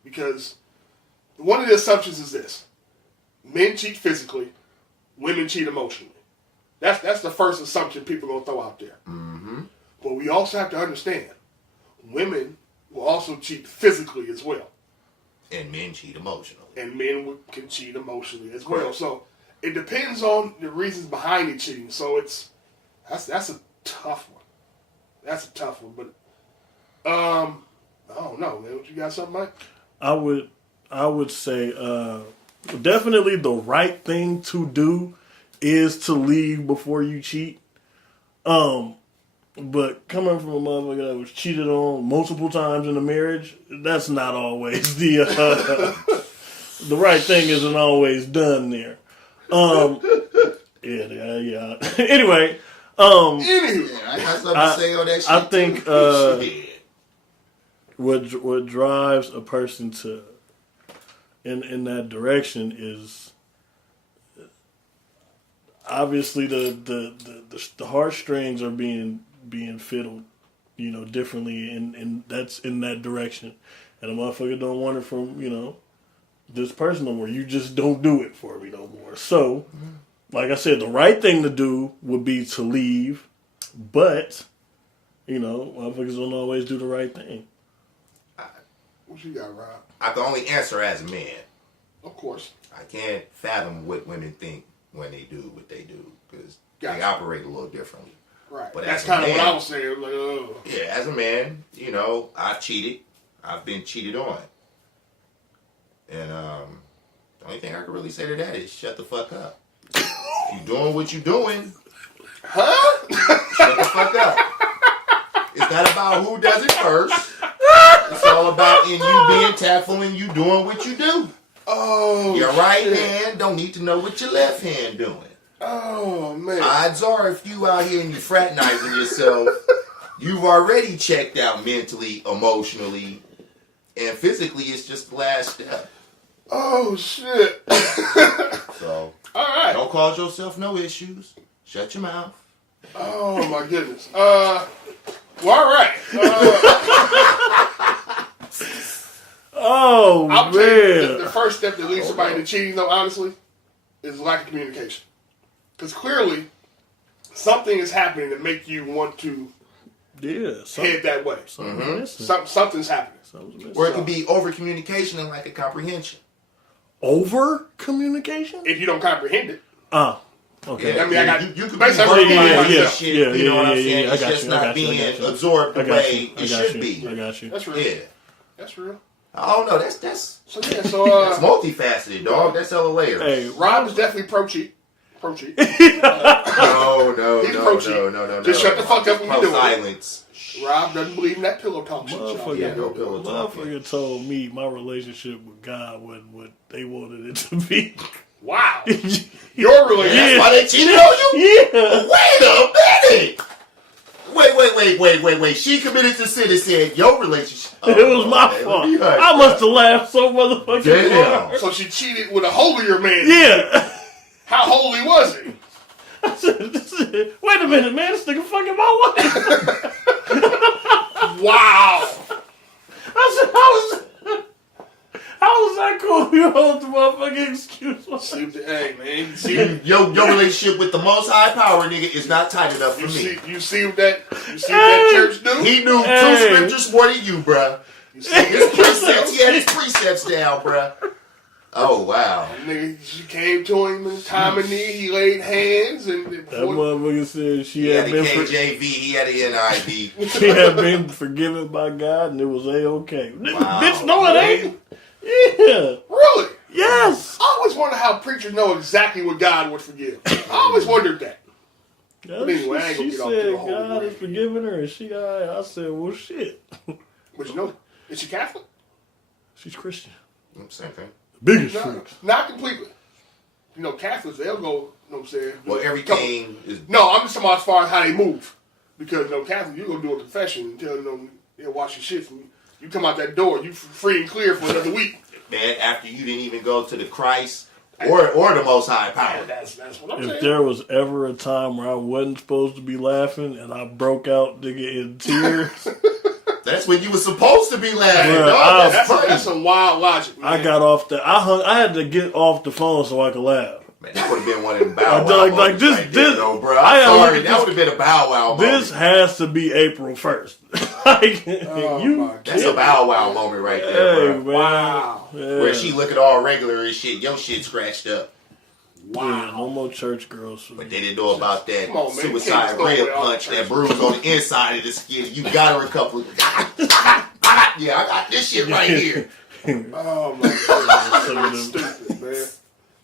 Because one of the assumptions is this: men cheat physically, women cheat emotionally. That's the first assumption people are gonna throw out there. But we also have to understand, women will also cheat physically as well, And men cheat emotionally. and men can cheat emotionally as well. Correct. So it depends on the reasons behind the cheating. So that's a tough one. That's a tough one. But I don't know, man. What you got something, Mike? I would say definitely the right thing to do is to leave before you cheat. But coming from a motherfucker that was cheated on multiple times in a marriage, that's not always the right thing isn't always done there. Yeah. Anyway, I got something to say on that shit. I think what drives a person to in that direction is obviously the heartstrings are being fiddled, differently, and that's in that direction, and a motherfucker don't want it from this person no more. You just don't do it for me no more. So, like I said, the right thing to do would be to leave, but motherfuckers don't always do the right thing. What you got, Rob? I can only answer as a man. Of course. I can't fathom what women think when they do what they do because Gotcha. they operate a little differently. Right. But that's as a kind of what man- I was saying. Like, oh. Yeah, as a man, I've cheated. I've been cheated on. And the only thing I can really say to that is shut the fuck up. If you doing what you doing, shut the fuck up. It's not about who does it first. It's all about in you being tactful and you doing what you do. Oh, Your right shit. hand don't need to know what your left hand doing. Oh, man. Odds are if you out here and you fraternizing yourself, you've already checked out mentally, emotionally, and physically. It's just the last step. Oh, shit. So, All right. don't cause yourself no issues. Shut your mouth. Oh, my goodness. Well, all right. Oh, I'll tell you, man. the first step that leads somebody to cheating, though, honestly, is lack of communication. Because clearly, something is happening to make you want to head that way. Something's happening. Or it could be over communication and lack of comprehension. Over communication? If you don't comprehend it. Oh, okay. I mean, I got you could basically be verbalizing verbalizing that shit. You know what I'm saying? I It's got just you, not being absorbed the way it should be. I got you. That's real. Yeah. That's real. I don't know. That's So, yeah, that's so, multifaceted, dog. That's hella layers. Hey, Rob is definitely pro-cheat. Pro-cheat. No. Just shut the fuck up when you do it. Silence. Rob doesn't believe in that pillow talk shit, y'all. Yeah, no pillow talk. Motherfucker told me my relationship with God wasn't what they wanted it to be. Wow. Your relationship. That's why they cheated on you? Yeah. Wait a minute. Wait. She committed to sin and said, your relationship. It was my fault. I must have laughed so motherfucking Damn. hard. So she cheated with a holier man. Yeah. How holy was he? I said, wait a minute, man. This nigga fucking my wife. Wow. I said, how was that cool? You hold the motherfucking excuse. Hey, man. See, Your relationship with the most high power nigga is not tight enough for me. you see what that church do? He knew two scriptures more than you, bruh. His precepts, he had his precepts down, bruh. Oh, wow. Nigga, she came to him in time of need. He laid hands and That motherfucker said He had a KJV, he had an NIV. she had been forgiven by God and it was A-okay. Wow. Bitch, no it ain't. Yeah. Really? Yes. I always wonder how preachers know exactly what God would forgive. I always wondered that. But anyway, I ain't gonna she get off to the said whole God rant. is forgiving her and she alright. I said, well shit. But you know, is she Catholic? She's Christian. Same thing. Biggest No, freaks. not completely. You know, Catholics, they'll go, you know what I'm saying? Well, everything is... No, I'm just talking about as far as how they move. Because, you know, Catholic, you go do a confession and tell them, they'll wash your shit from you. You come out that door, you free and clear for another week. Man, after you didn't even go to the Christ or the Most High Power. That's what I'm If saying. there was ever a time where I wasn't supposed to be laughing and I broke out, nigga, in tears, That's when you were supposed to be laughing, Bruh, dog. That's Funny. some wild logic, man. I got off the. I had to get off the phone so I could laugh. Man, that would have been one of them Bow Wow Like moments this- right there, this- though, bro. I I'm had sorry, looked at that would have been a Bow Wow moment. This has to be April 1st. Like my That's a Bow Wow moment right there, Hey, bro. man. Wow. Yeah. Where she looking all regular and shit, your shit scratched up. Yeah, no more church girls for But me. they didn't know about that Come on, man. You suicide can't just throw red away all punch, the that church. bruise on the inside of the skin. You got her a couple. Yeah, I got this shit right here. Oh my god, stupid man.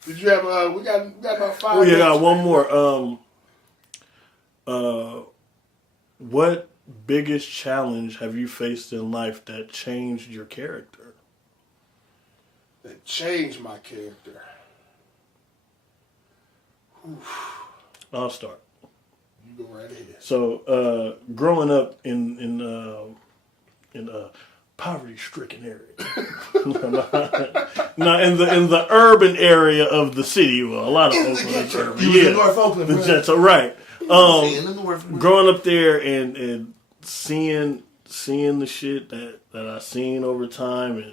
Did you have? We got about 5 Oh yeah, minutes. got one more. What biggest challenge have you faced in life that changed your character? That changed my character. Oof. I'll start. You go right ahead. So, growing up in poverty-stricken area, not in the urban area of the city. Well, a lot of Oakland's urban. You was in North Oakland, the bro. Jets are right. In the North, bro. Growing up there and seeing the shit that I seen over time, and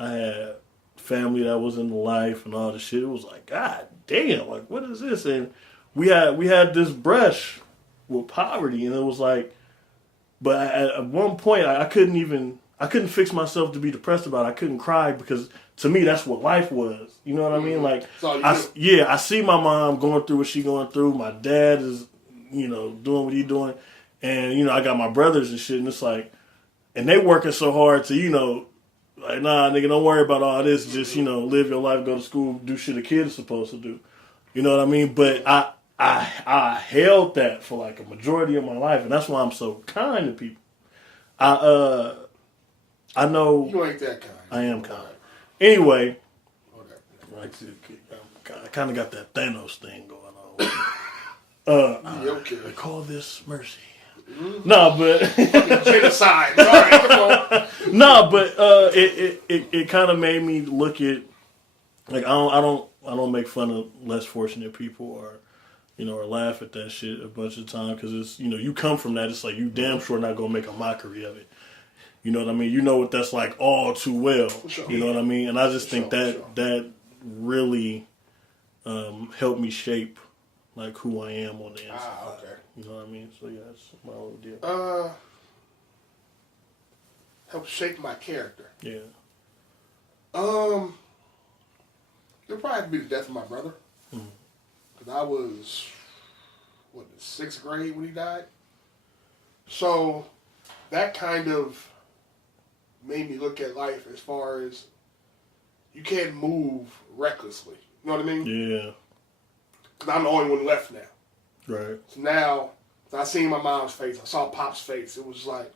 I had family that was in life and all the shit. It was like, God damn, like what is this? And we had this brush with poverty, and it was like, but at one point I couldn't fix myself to be depressed about it. I couldn't cry because to me that's what life was. You know what I mean? Like I see my mom going through what she going through. My dad is doing what he doing, and I got my brothers and shit, and it's like, and they working so hard to like, nah, nigga, don't worry about all this. Just live your life, go to school, do shit a kid is supposed to do. You know what I mean? But I held that for like a majority of my life, and that's why I'm so kind to people. I know You ain't that kind. I am kind. Anyway, I kind of got that Thanos thing going on. Okay. I call this mercy. No, but Genocide. All right, come on. no, but it kind of made me look at, like, I don't make fun of less fortunate people or laugh at that shit a bunch of time, because it's you come from that. It's like you damn sure not gonna make a mockery of it. You know what I mean? You know what that's like all too well. Sure. You know what I mean? And I just think that really helped me shape like who I am on the inside. Okay. You know what I mean? So yeah, that's my little deal. Helped shape my character. Yeah. It'll probably have to be the death of my brother. Because I was, the 6th grade when he died? So, that kind of made me look at life as far as you can't move recklessly. You know what I mean? Yeah. Because I'm the only one left now. Right. So now, I seen my mom's face, I saw Pop's face, it was like,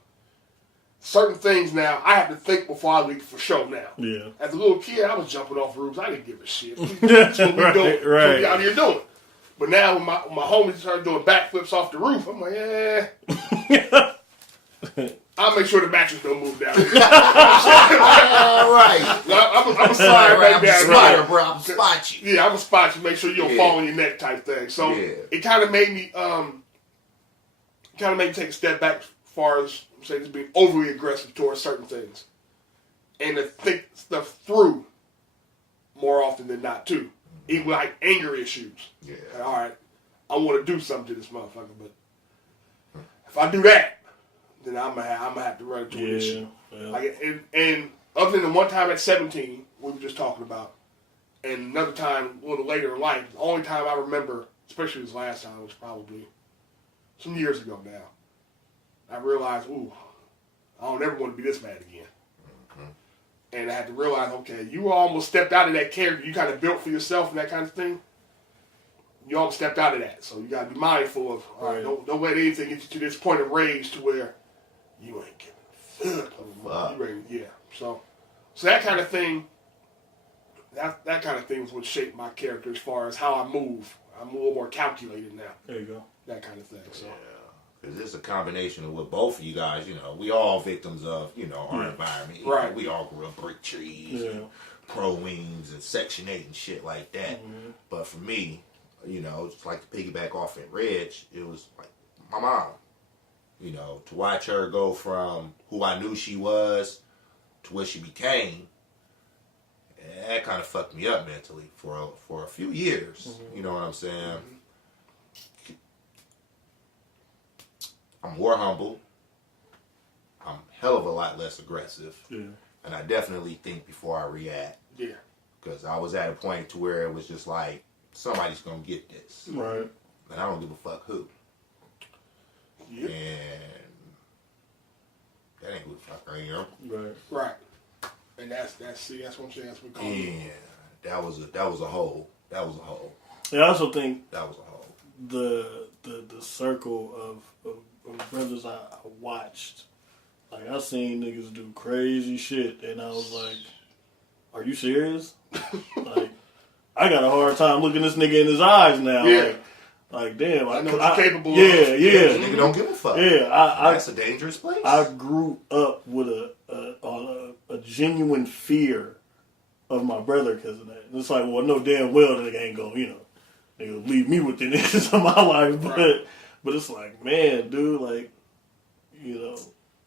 certain things now, I have to think before I leave for show now. Yeah. As a little kid, I was jumping off roofs. I didn't give a shit. That's what we doing. That's what we out here doing. But now when my homies started doing backflips off the roof, I'm like, I'll make sure the mattress don't move down. All right. I'm a slide right down. Spider, bro. I'm spot you. Yeah, I'm gonna spot you. Make sure you don't fall on your neck, type thing. So it kind of made me, take a step back as far as just being overly aggressive towards certain things, and to think stuff through more often than not too. Even like anger issues. Yeah. Like, all right, I want to do something to this motherfucker, but if I do that, then I'm gonna have to run into an issue. Yeah. Like, and other than the one time at 17 we were just talking about, and another time a little later in life, the only time I remember, especially this last time, was probably some years ago now. I realized, I don't ever want to be this mad again. And I had to realize, okay, you almost stepped out of that character you kind of built for yourself and that kind of thing. You almost stepped out of that. So you got to be mindful of, all right, don't let anything get you to this point of rage to where you ain't giving a fuck. You ready? Yeah. So that kind of thing, that kind of thing was what shaped my character as far as how I move. I'm a little more calculated now. There you go. That kind of thing. So. Yeah. Because it's a combination of what both of you guys, we all victims of, our environment. Right. We all grew up brick trees, and pro wings, and Section 8 and shit like that. Mm-hmm. But for me, just like to piggyback off at Reg, it was like my mom. To watch her go from who I knew she was to what she became, that kind of fucked me up mentally for a few years. Mm-hmm. You know what I'm saying? Mm-hmm. I'm more humble. I'm hell of a lot less aggressive. Yeah. And I definitely think before I react. Yeah. Because I was at a point to where it was just like, somebody's going to get this. Right. And I don't give a fuck who. Yep. And that ain't who the fuck That's what I'm saying. That's what we call it. Yeah, that was a hole. That was a hole. I also think that was a hole. The circle of brothers I watched, like I seen niggas do crazy shit, and I was like, "Are you serious?" Like, I got a hard time looking this nigga in his eyes now. Yeah. Like damn, I know what you're capable of. Yeah. Nigga don't give a fuck. Yeah, that's a dangerous place. I grew up with a genuine fear of my brother because of that. And it's like, well, I know damn well that nigga ain't gonna, nigga leave me with the niggas of my life. But it's like, man, dude, like,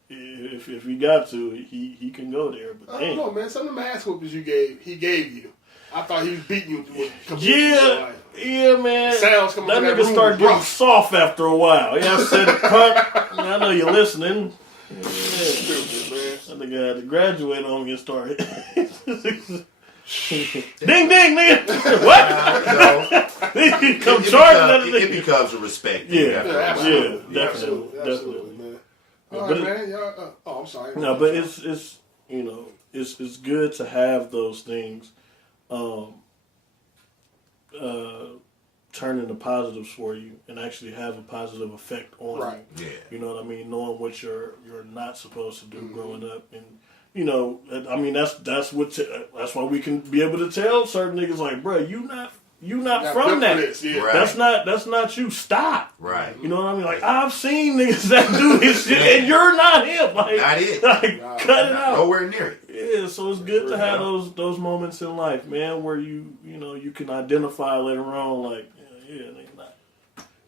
if he got to, he can go there. But I don't know, man. Some of them ass whoopers he gave you. I thought he was beating you with yeah, man. Sounds coming that nigga started getting soft after a while. Yeah, I said, "Punk, I know you're listening." Yeah. Stupid, man. That nigga had to graduate on me and start. Ding ding, nigga. What? It becomes a respect. Definitely, man. All right, man. I'm sorry. No, but it's good to have those things turn into positives for you and actually have a positive effect on you. Yeah. You know what I mean? Knowing what you're not supposed to do growing up, and I mean that's why we can be able to tell certain niggas like, bro, you not from that. Yeah. Right. That's not you. Stop. Right. You know what I mean? Like, I've seen niggas that do this shit, and you're not him. Like, not it. Like, cut it out. Nowhere near it. Yeah, so it's good to have those moments in life, man, where you can identify later on, like, nigga, not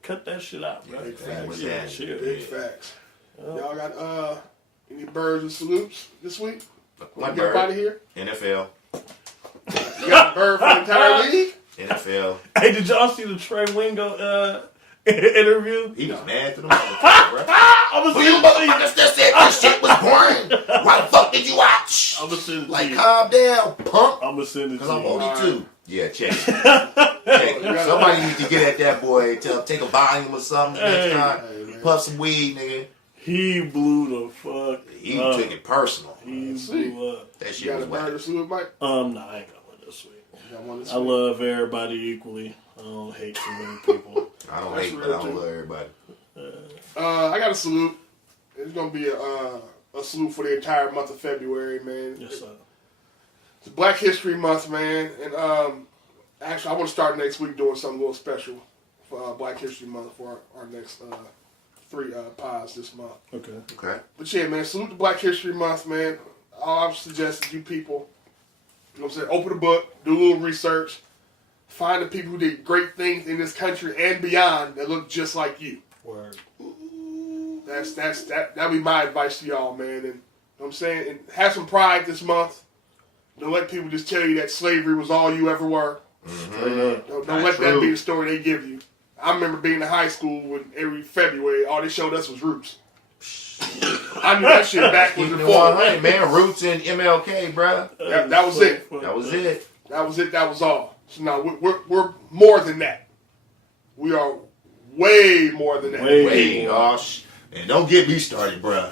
cut that shit out, bro. Big facts. Big Facts. Y'all got any birds and salutes this week? One get out of here. NFL. You got a bird for the entire league? NFL. Hey, did y'all see the Trey Wingo interview? He was mad to the motherfucker, bro. You motherfuckers that said this shit was boring. Why the fuck did you watch? I'm gonna send it to like, you. calm down, punk. I'm gonna send it to you. Because I'm only 2. Yeah, check it. Somebody needs to get at that boy and tell him take a volume or something next time. Puff some weed, nigga. He blew the fuck He up. took it personal. He blew up. That shit You got was a bird whack. or salute, Mike? No, I ain't got one this week. I I love everybody equally. I don't hate too many people. I don't That's hate, but real I don't too. love everybody. I got a salute. It's gonna be a salute for the entire month of February, man. Yes, sir. It's Black History Month, man, and actually, I want to start next week doing something a little special for Black History Month for our next 3 pods this month. Okay. But yeah, man, salute to Black History Month, man. All I suggest is you people, you know what I'm saying, open a book, do a little research, find the people who did great things in this country and beyond that look just like you. Word. That'd be my advice to y'all, man. And you know what I'm saying, and have some pride this month. Don't let people just tell you that slavery was all you ever were. Mm-hmm. Don't let that be the story they give you. I remember being in high school when every February all they showed us was Roots. I knew that shit backwards and forward. 100, man. Roots and MLK, bro. That was it. That was it. That was it. That was all. So now we're more than that. We are way more than that. Way, gosh. And don't get me started, bro.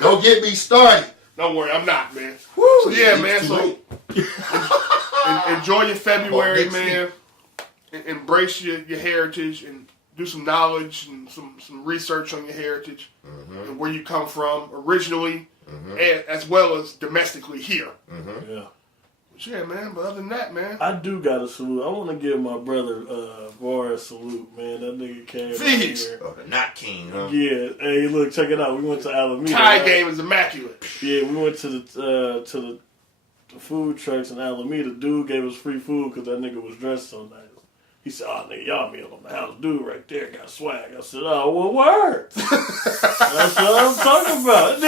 Don't get me started. Don't worry, I'm not, man. Woo, So yeah, man. too So late. enjoy your February, next man. Embrace your heritage and do some knowledge and some research on your heritage and where you come from originally, as well as domestically here. Yeah. But yeah, man. But other than that, man, I do got a salute. I want to give my brother Var a salute, man. That nigga came Jeez. here. Oh, the Not King, huh? Yeah. Hey, look, check it out. We went to Alameda. tie game is immaculate. Yeah, we went to the food trucks in Alameda. Dude gave us free food because that nigga was dressed so nice. He said, "Oh, nigga, y'all meal on the house. Dude right there got swag." I said, "Oh, well, word." That's what I'm talking about. But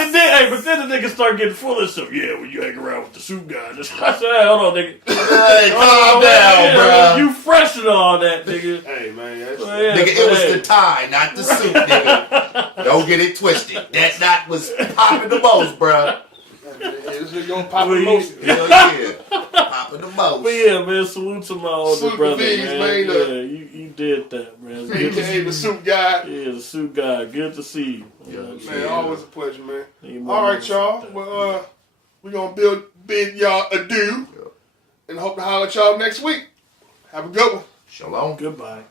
then the nigga started getting full of stuff. Yeah, when you hang around with the suit guy. I said, "Hey, hold on, nigga. Hey, calm down, bro. You fresh and all that, nigga." Hey, man, that's Nigga, it was the tie, not the suit, nigga. Don't get it twisted. That knot was popping the most, bro. this nigga gonna pop the most. Hell yeah. Popping the most. But yeah, man, salute to my older Salute brother, to these, man. man. Yeah, you did that, man. Good to see AKA the you. suit guy. Yeah, the suit guy. Good to see you. Yeah, Man, always a pleasure, man. Man, All right, y'all. Well, We're going to bid y'all adieu. And hope to holler at y'all next week. Have a good one. Shalom. Goodbye.